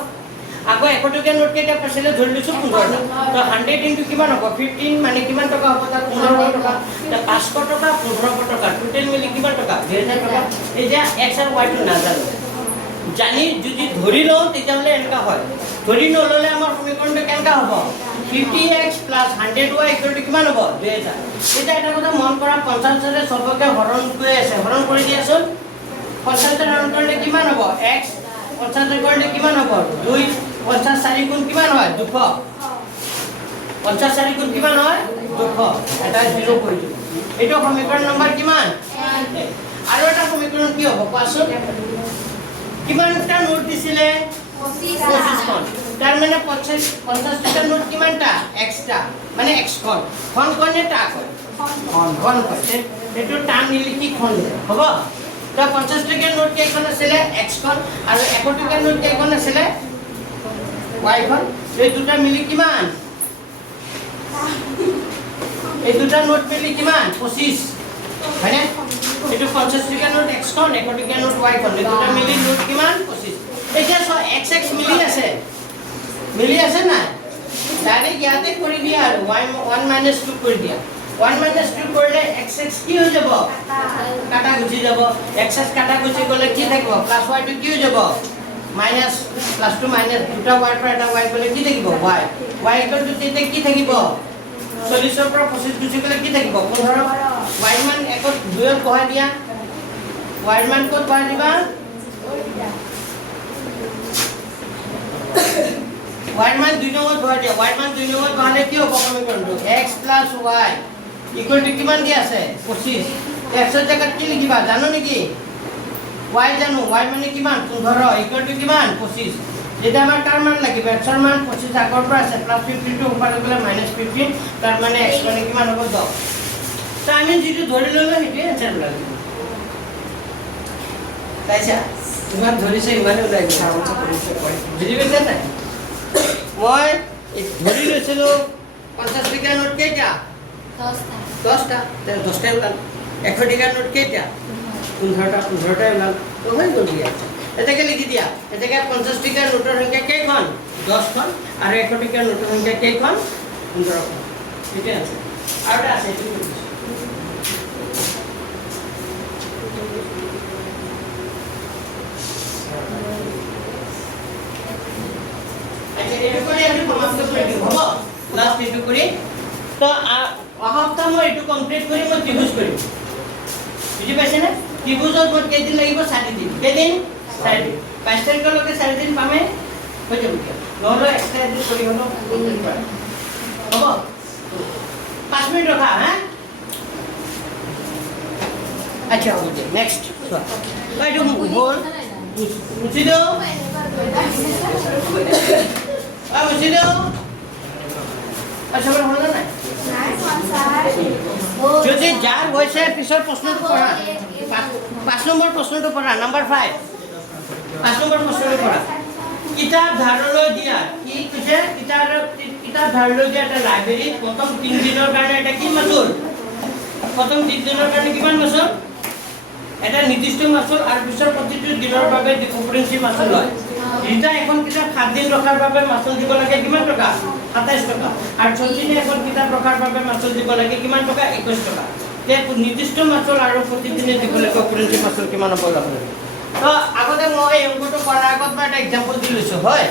আকৌ 100 টকীয়া নোট কেইটা পাইছিলে ধৰি লৈছো 15টা তো 100 ইনটু কিমান হ'ব 15 মানে কিমান টকা হ'ব তাত 1500 টকা তে 500 টকা 1500 টকা টোটেল মিলি কিমান টকা 2000 টকা এই যে x আৰু y টো নাজানো জানি যদি ধৰি লওঁ তেতিয়াহ'লে এনেকা হয় ধৰি নললে আমাৰ সমীকৰণটো কেনেকা হ'ব 50x 100y কিমান হ'ব 2000 এটা এটা কথা মন কৰা 50 ৰে সবকে হৰণ কৰি আছে হৰণ কৰি দিয়াচোন 50 ৰে হৰণ কৰিলে কিমান হ'ব x 50 ৰে কৰিলে কিমান হ'ব 2 50 4 গুণ কিমান হয় 200 50 4 গুণ কিমান হয় 200 এটা 0 কৰি দিওঁ এইটো সমীকৰণ নম্বৰ কিমান আৰু এটা সমীকৰণ কি হ'ব কোৱাচোন কিমানটা নোট দিছিলে 25 খন তার মানে 50 টাকা নোট কিমানটা এক্সট্রা মানে x খন খন কোনে টা কয় খন কয় এটো টা মিলি কি খন হ'ব তো 50 টাকা নোট কেইখন আছিলে x খন আৰু 100 টাকা নোট কেইখন আছিলে y খন এই দুটা মিলি কিমান এই দুটা নোট মিলি কিমান 25 হয়নে এটো 50 টাকা নোট x খন 100 টাকা নোট y খন এই দুটা মিলি নোট কিমান 25 এটা সব xx মিলি আছে না ডাইরেক্ট ইয়াতে কৰি দিয়া আৰু 1 - 2 কৰি দিয়া 1 - 2 কৰিলে xx কি হৈ যাব কাটা গুচি যাব xx কাটা গুচি গলে কি থাকিব প্লাস y টো কি হৈ যাব মাইনাস প্লাস টু মাইনাস দুটা y পৰা এটা y গলে কি থাকিব y y ইকুয়াল টু তেতে কি থাকিব 40 ৰ পৰা 25 গুচি গলে কি থাকিব 15 y মান একত 2 ত বহাই দিয়া y মান কত বহাই দিবা y মান 2 নম্বর বহাই দিয়া y মান 2 নম্বর বহালে কি হ'ব সমীকৰণটো x + y ইকুয়াল টু কিমান দি আছে 25 x ৰ জায়গাত কি লিখিবা জানো নেকি y জানো y মানে কিমান 15 ইকুয়াল টু কিমান 25 যেটা আমাৰ কাৰ মান লাগিব x ৰ মান 25 আগৰ পৰা আছে +15 টো ওপৰত গলে -15 তাৰ মানে x মানে কিমান হ'ব 10 তো আমি যেটো ধৰি ললো হেটি আনসাৰ লাগিব তাইছা ইমান ধৰিছে ইমানে ওলাই বুজি পাইছা নাই মই ধৰি লৈছিলো 50 টকা নোট কেইটা 10টা 10টা ওলাল 100 টকা নোট কেইটা 15টা ওলাল তো হৈ গ'ল দিয়া এটাকে লিখি দিয়া এটাকে 50 টকা নোটৰ সংখ্যা কেইখন 10 খন আৰু 100 টকা নোটৰ সংখ্যা কেইখন 15 খন ঠিক আছে আৰু এটা আছে এইটো লাস্ট এটু কৰি তো সপ্তাহ মই এটু কমপ্লিট কৰি মই ত্ৰিভুজ কৰিম বুজি পাইছে না ত্ৰিভুজত মই কেইদিন লাগিব 4 দিন কেইদিন 4 দিন 22 তাৰিখলৈকে 4 দিন পামে হৈ যাব কি নহলে এক্সট্ৰা দিন কৰি হলো হ'ব 5 মিনিট ৰখা হা আচ্ছা হ'ব দে নেক্সট এইটো বল মুছি দিও মুছি দিও আচ্ছা বল হলো না যদি যার হয়েছে পিছৰ প্ৰশ্নটো পঢ়া 5 নম্বৰ প্ৰশ্নটো পঢ়া নাম্বাৰ 5 5 নম্বৰ প্ৰশ্নটো পঢ়া কিতাপ ধাৰলৈ দিয়া কি কৈছে কিতাপ কিতাপ ধাৰলো যে এটা লাইব্ৰেৰীত প্ৰথম 3 দিনৰ কাৰণে এটা কি মাচুল প্ৰথম 3 দিনৰ কাৰণে কিমান মাচুল এটা নিৰ্দিষ্ট মাচুল আৰু পিছৰ প্ৰতিটো দিনৰ বাবে উপৰিঞ্চি মাচুল হয় ৰীতা এখন কিতাপ 7 দিন ৰখাৰ বাবে মাচুল দিব লাগে কিমান টকা 27 টকা আৰু সঞ্জিনে এখন কিতাপ ৰখাৰ বাবে মাচুল দিব লাগে কিমান টকা 21 টকা তে নিৰ্দিষ্ট মাচুল আৰু প্ৰতিদিনে দিব লাগে উপৰিঞ্চি মাচুল কিমান হ'ব লাগে তো আগতে মই এই অংকটো কৰাৰ আগত মই এটা এক্সাম্পল দি লৈছো হয়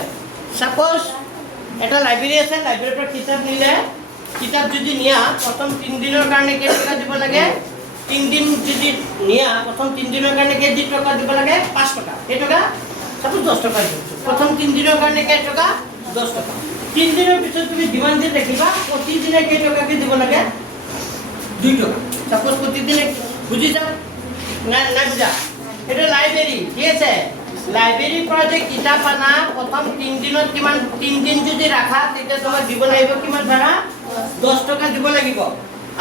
সাপোজ এটা লাইব্ৰেৰী আছে লাইব্ৰেৰীৰ পৰা কিতাপ নিলে কিতাপ যদি নিয়া প্ৰথম 3 দিনৰ কাৰণে কেই টকা দিব লাগে 3 দিন যদি নিয়া প্ৰথম 3 দিনৰ কাৰণে কেই টকা দিব লাগে 5 টকা কেই টকা সাপোজ 10 টকা প্ৰথম 3 দিনৰ কাৰণে কেই টকা 10 টকা 3 দিনৰ পিছত তুমি যিমান দিন দেখিবা প্ৰতিদিনে কেই টকা কে দিব লাগে 2 টকা সাপোজ প্ৰতিদিনে বুজি যাও না বুজা এটা লাইব্ৰেৰী ঠিক আছে লাইব্ৰেৰীৰ পৰা যে কিতাপ আনা প্ৰথম 3 দিনত কিমান 3 দিন যদি ৰাখা তেতিয়া তোমাক দিব লাগিব কিমান ধৰা 10 টকা দিব লাগিব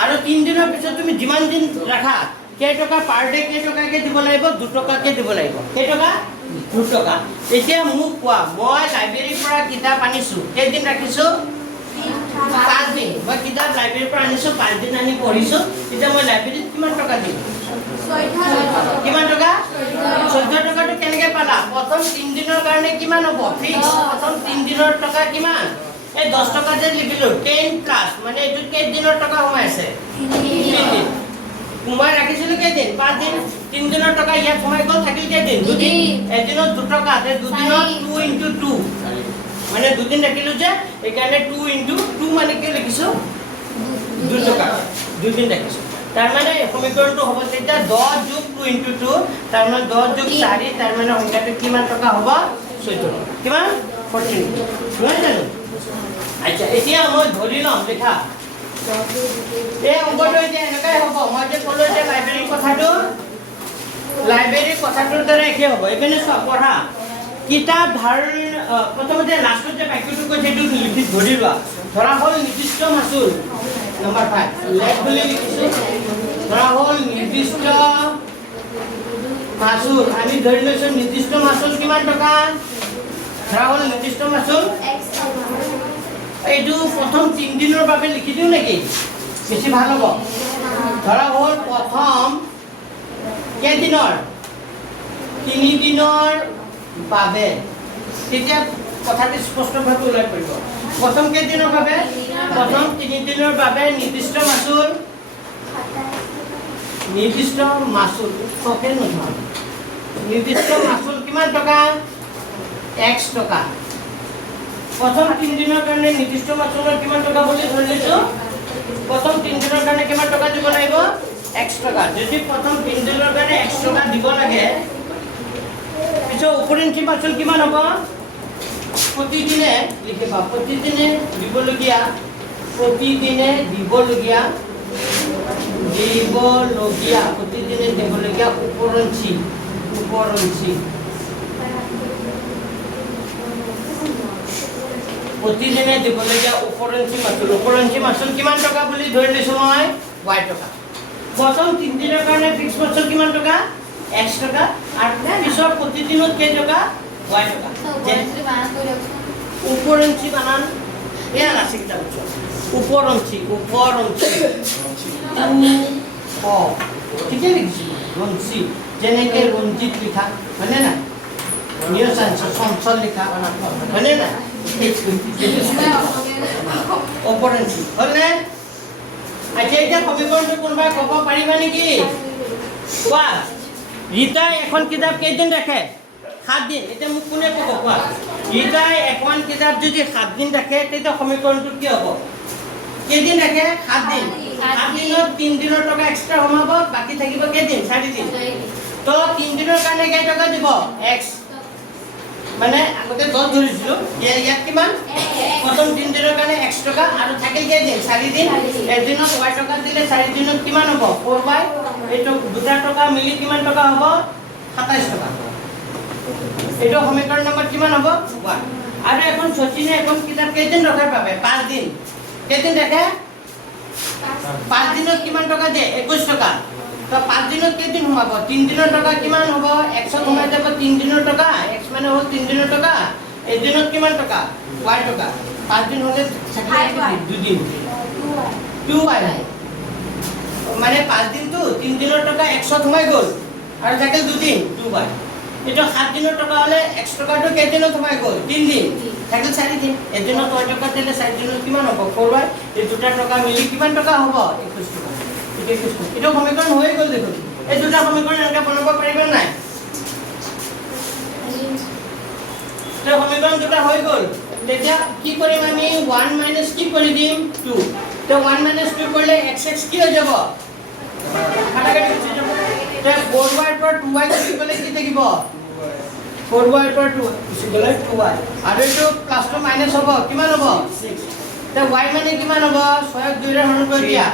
আৰু 3 দিনৰ পিছত তুমি যিমান দিন ৰাখা কেই টকা পাৰ ডে কেই টকাকে দিব লাগিব 2 টকাকে দিব লাগিব কেই টকা 2 টকা এতিয়া মোক কোৱা মই লাইব্ৰেৰীৰ পৰা কিতাপ আনিছো কেই দিন ৰাখিছো 5 দিন মই কিতাপ লাইব্ৰেৰীৰ পৰা আনিছো 5 দিন আনি পঢ়িছো এতিয়া মই লাইব্ৰেৰীত কিমান টকা দিম কিমান টকা 14 টকাটো কেনেকৈ পালা প্ৰথম 3 দিনৰ কাৰণে কিমান হ'ব ফিক্স প্ৰথম 3 দিনৰ টকা কিমান এই 10 টকা যে লিখিলো 10 প্লাস মানে এইটো কেই দিনৰ টকা সোমাই আছে 3 দিন মই ৰাখিছিলো কেই দিন 5 দিন 3 দিনৰ টকা ইয়াত সোমাই গ'ল থাকিল কেই দিন 2 দিন এদিনত 2 টকা তে 2 দিনত 2 * 2 মানে 2 দিন ৰাখিলো যে এই কাৰণে 2 * 2 মানে কি লিখিছো 2 টকা 2 দিন ৰাখিছো তার মানে সমীকরণটো হ'ব তেতিয়া 10 + 2 * 2 তার মানে 10 + 4 তার মানে সংখ্যাটো কিমান টকা হ'ব 14 টকা কিমান 14 নহয় জানো আচ্ছা এতিয়া মই ধৰি লম দেখা এই অংকটো এতিয়া এনেকৈ হ'ব মই যে ক'লো যে লাইব্ৰেৰীৰ কথাটোৰ দৰে একে হ'ব এখানে সব পঢ়া কিতাপ ধাৰ প্ৰথমতে লাষ্টত যে বাক্যটো কৈছে সেইটো লিখি ধৰি লোৱা ধৰা হ'ল নিৰ্দিষ্ট মাচুল Number 5 লেখ বুলি লিখিছো ধৰা হ'ল নিৰ্দিষ্ট মাচুল আমি ধৰি লৈছো নিৰ্দিষ্ট মাচুল কিমান টকা ধৰা হ'ল নিৰ্দিষ্ট মাচুল এইটো প্ৰথম 3 দিনৰ বাবে লিখি দিও নেকি বেছি ভাল হ'ব ধৰা হ'ল প্ৰথম কেই দিনৰ 3 দিনৰ বাবে তেতিয়া কথাটো স্পষ্টভাৱে উল্লেখ কৰিব প্ৰথম কেই দিনৰ বাবে প্ৰথম 3 দিনৰ বাবে নিৰ্দিষ্ট মাচুল সকে নহয় নিৰ্দিষ্ট মাচুল কিমান টকা x টকা প্ৰথম 3 দিনৰ কাৰণে নিৰ্দিষ্ট মাচুলৰ কিমান টকা বুলি ধৰি লৈছো প্ৰথম 3 দিনৰ কাৰণে কিমান টকা দিব লাগিব x টকা যদি প্ৰথম 3 দিনৰ কাৰণে x টকা দিব লাগে পিছত উপৰিঞ্চি মাচুল কিমান হ'ব প্ৰতিদিনে লিখিবা প্ৰতিদিনে দিবলগীয়া প্ৰতিদিনে দিবলগীয়া উপৰঞ্চি প্ৰতিদিনে দিবলগীয়া উপৰঞ্চি মাচুল কিমান টকা বুলি ধৰি লৈছো মই y টকা প্ৰথম 3 দিনৰ কাৰণে ফিক্স মাচুল কিমান টকা x টকা আৰু পিছৰ প্ৰতিদিনত কেই টকা y টকা উপৰঞ্চি বানান এয়া আছে কিতাপ উপৰঞ্চি ঠিকে লিখিছো ৰঞ্চি যেনেকে ৰঞ্জিত লিখা হয়নে না চঞ্চল লিখা হয়নে না উপৰঞ্চি হয়নে আচ্ছা এতিয়া সমীকৰণটো কোনোবাই ক'ব পাৰিবা নেকি কোৱা ৰীতাই এখন কিতাপ কেইদিন ৰাখে 7 দিন এটা মোক কোনে ক'ব কোৱা ৰীতাই এখন কিতাপ যদি 7 দিন ৰাখে তেতিয়া সমীকৰণটো কি হ'ব কেইদিন ৰাখে 7 দিন 7 দিনত 3 দিনৰ টকা এক্সট্ৰা সোমাব বাকি থাকিব কেইদিন 4 দিন তো 3 দিনৰ কাৰণে কেই টকা দিব x মানে আগতে 10 ধৰিছিলো ইয়াত কিমান প্ৰথম 3 দিনৰ কাৰণে x টকা আৰু থাকিল কেইদিন 4 দিন এদিনত y টকা দিলে 4 দিনত কিমান হ'ব 4y এইটো দুটা টকা মিলি কিমান টকা হ'ব 27 টকা এইটো সমীকৰণ নম্বৰ কিমান হ'ব 1 আৰু এখন সচিনে এখন কিতাপ কেইদিন ৰখাৰ বাবে 5 দিন কেইদিন ৰাখে 5 দিনত কিমান টকা দিয়ে 21 টকা তো 5 দিনত কেইদিন সোমাব 3 দিনৰ টকা কিমান হ'ব 100 সোমাই যাব 3 দিনৰ টকা x মানে হ'ল 3 দিনৰ টকা এদিনত কিমান টকা y টকা 5 দিন হলে থাকিলে 2 দিন 2y মানে 5 দিন তো 3 দিনৰ টকা 100 সোমাই গ'ল আৰু থাকিল 2 দিন 2y এটা 7 দিনৰ টকা হলে 100 টকাটো কেইদিনত সোমাই গ'ল 3 দিন থাকিল 4 দিন এদিনত 100 টকা দিলে 4 দিনত কিমান হ'ব 4y এই দুটা টকা মিলি কিমান টকা হ'ব 21 টকা এটা সমীকৰণ হৈ গ'ল দেখোন এই দুটা সমীকৰণ এনেকৈ বনাব পাৰিবা নাই তো সমীকৰণ দুটা হৈ গ'ল তেতিয়া কি কৰিম আমি 1 মাইনাস কি কৰি দিম 2 তো 1 মাইনাস 2 কৰিলে x কি হৈ যাব কাটাকাটি হৈ যাব তো 4y পৰা 2y কি কৰিলে কি থাকিব 4y পৰা 2 কি কৰিলে 2y আৰু এইটো প্লাস টু মাইনাস হ'ব কিমান হ'ব 6 তো y মানে কিমান হ'ব 6 2 ৰে হৰণ কৰি দিয়া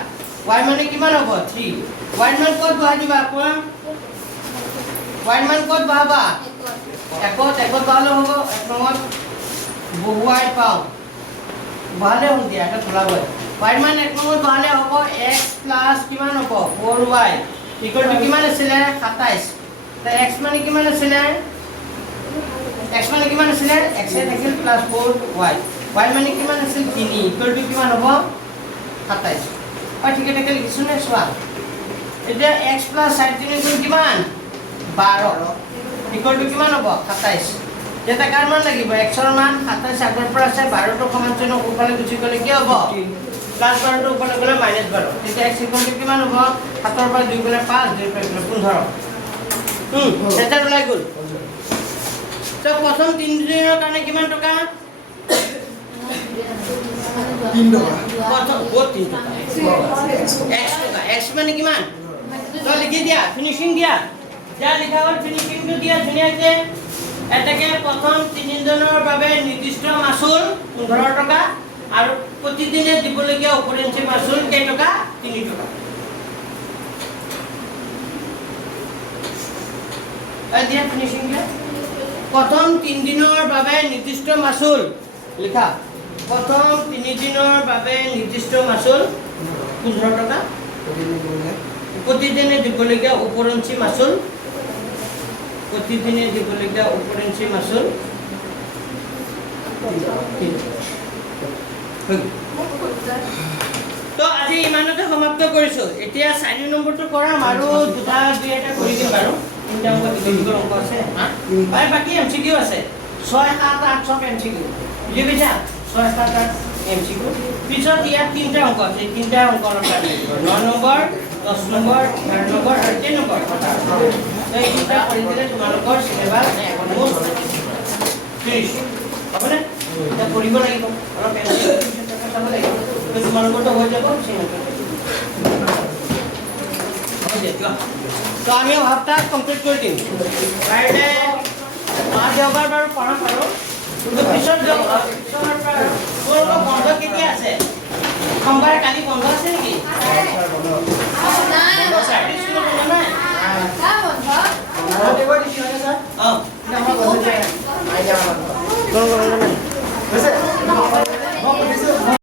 y মানে কিমান হ'ব 3 y মান ক'ত বহাই দিবা কোৱা y মান ক'ত বহাবা একত বহালে হ'ব এক নম্বৰত বহুৱাই পাওঁ বহালে হ'ল দিয়া এটা তোলাবই y মান এক নম্বৰত বহালে হ'ব x প্লাস কিমান হ'ব 4y ইকুৱেল টু কিমান আছিল 27 তো x মানে কিমান আছিল x মানে কিমান আছিল x এ থাকিল প্লাস 4y y মানে কিমান আছিল 3 ইকুৱেল টু কিমান হ'ব 27 और ठीक है टेकल किसने चुआ এতিয়া x + 3 কিমান 12 ইকুৱেল টু কিমান হ'ব 27 এটা কাৰ মান লাগিব x ৰ মান 27 আগৰ পৰা আছে 12 টো সমান চিহ্ন ওপৰলে গুচি গলে কি হ'ব প্লাস 12 টো ওপৰলে গলে -12 তেতিয়া x ইকুৱেল টু কিমান হ'ব 7 ৰ পৰা 2 গলে 5 2 পৰা 15 সেটা ওলাই গ'ল তো প্ৰথম 3 দিনৰ কাৰণে কিমান টকা 3 টকা প্রথম 3 টাকা x মানে কিমান তো লিখি দিয়া ফিনিশিং দিয়া যা লিখা হল ফিনিশিং তো দিয়া ধুনিয়াকে এটাকে প্রথম 3 দিনৰ বাবে নিৰ্দিষ্ট মাসুল 15 টকা আৰু প্ৰতিদিনে দিবলগীয়া উপৰেঞ্চি মাসুল কেই টকা 3 টকা দিয়া ফিনিশিং দিয়া প্ৰথম 3 দিনৰ বাবে নিৰ্দিষ্ট মাসুল লিখা প্ৰথম 3 দিনৰ বাবে নিৰ্দিষ্ট মাসুল 15 টকা প্ৰতিদিনে দিবলগীয়া উপৰঞ্চি মাসুল প্ৰতিদিনে দিবলগীয়া উপৰঞ্চি মাসুল তো আজি ইমানতে সমাপ্ত কৰিছো এতিয়া 4 নম্বৰটো কৰাম আৰু দুটা দুই এটা কৰি দিম বাৰু তিনটা অংক দিবলগীয়া অংক আছে আৰু বাকি এমসিকিউ আছে 6 7 8 সব এমসিকিউ বুজি পাইছা 6 7 8 এমসিকিউ পিছত ইয়াত তিনটা অংক আছে তিনটা অংক আছে 9 নম্বৰ 10 নম্বৰ 11 নম্বৰ আৰু 13 নম্বৰ কথা এই তিনটা কৰি দিলে তোমালোকৰ সিলেবাস অলমোস্ট ফিনিশ হবে না এটা পঢ়িব লাগিব অলপ এমসিকিউ চাব লাগিব তো তোমালোকৰটো হৈ যাব তো আমি সপ্তাহ কমপ্লিট কৰি দিম ফ্ৰাইডে আজ দেওবাৰ বাৰু পঢ়াম আৰু কিন্তু পিছত বন্ধ কেতিয়া আছে সোমবাৰে কালি বন্ধ আছে নেকি দেওবাৰ দিছি হয় না স্যাৰ অঁ আমাৰ বন্ধ যায় আই যাবা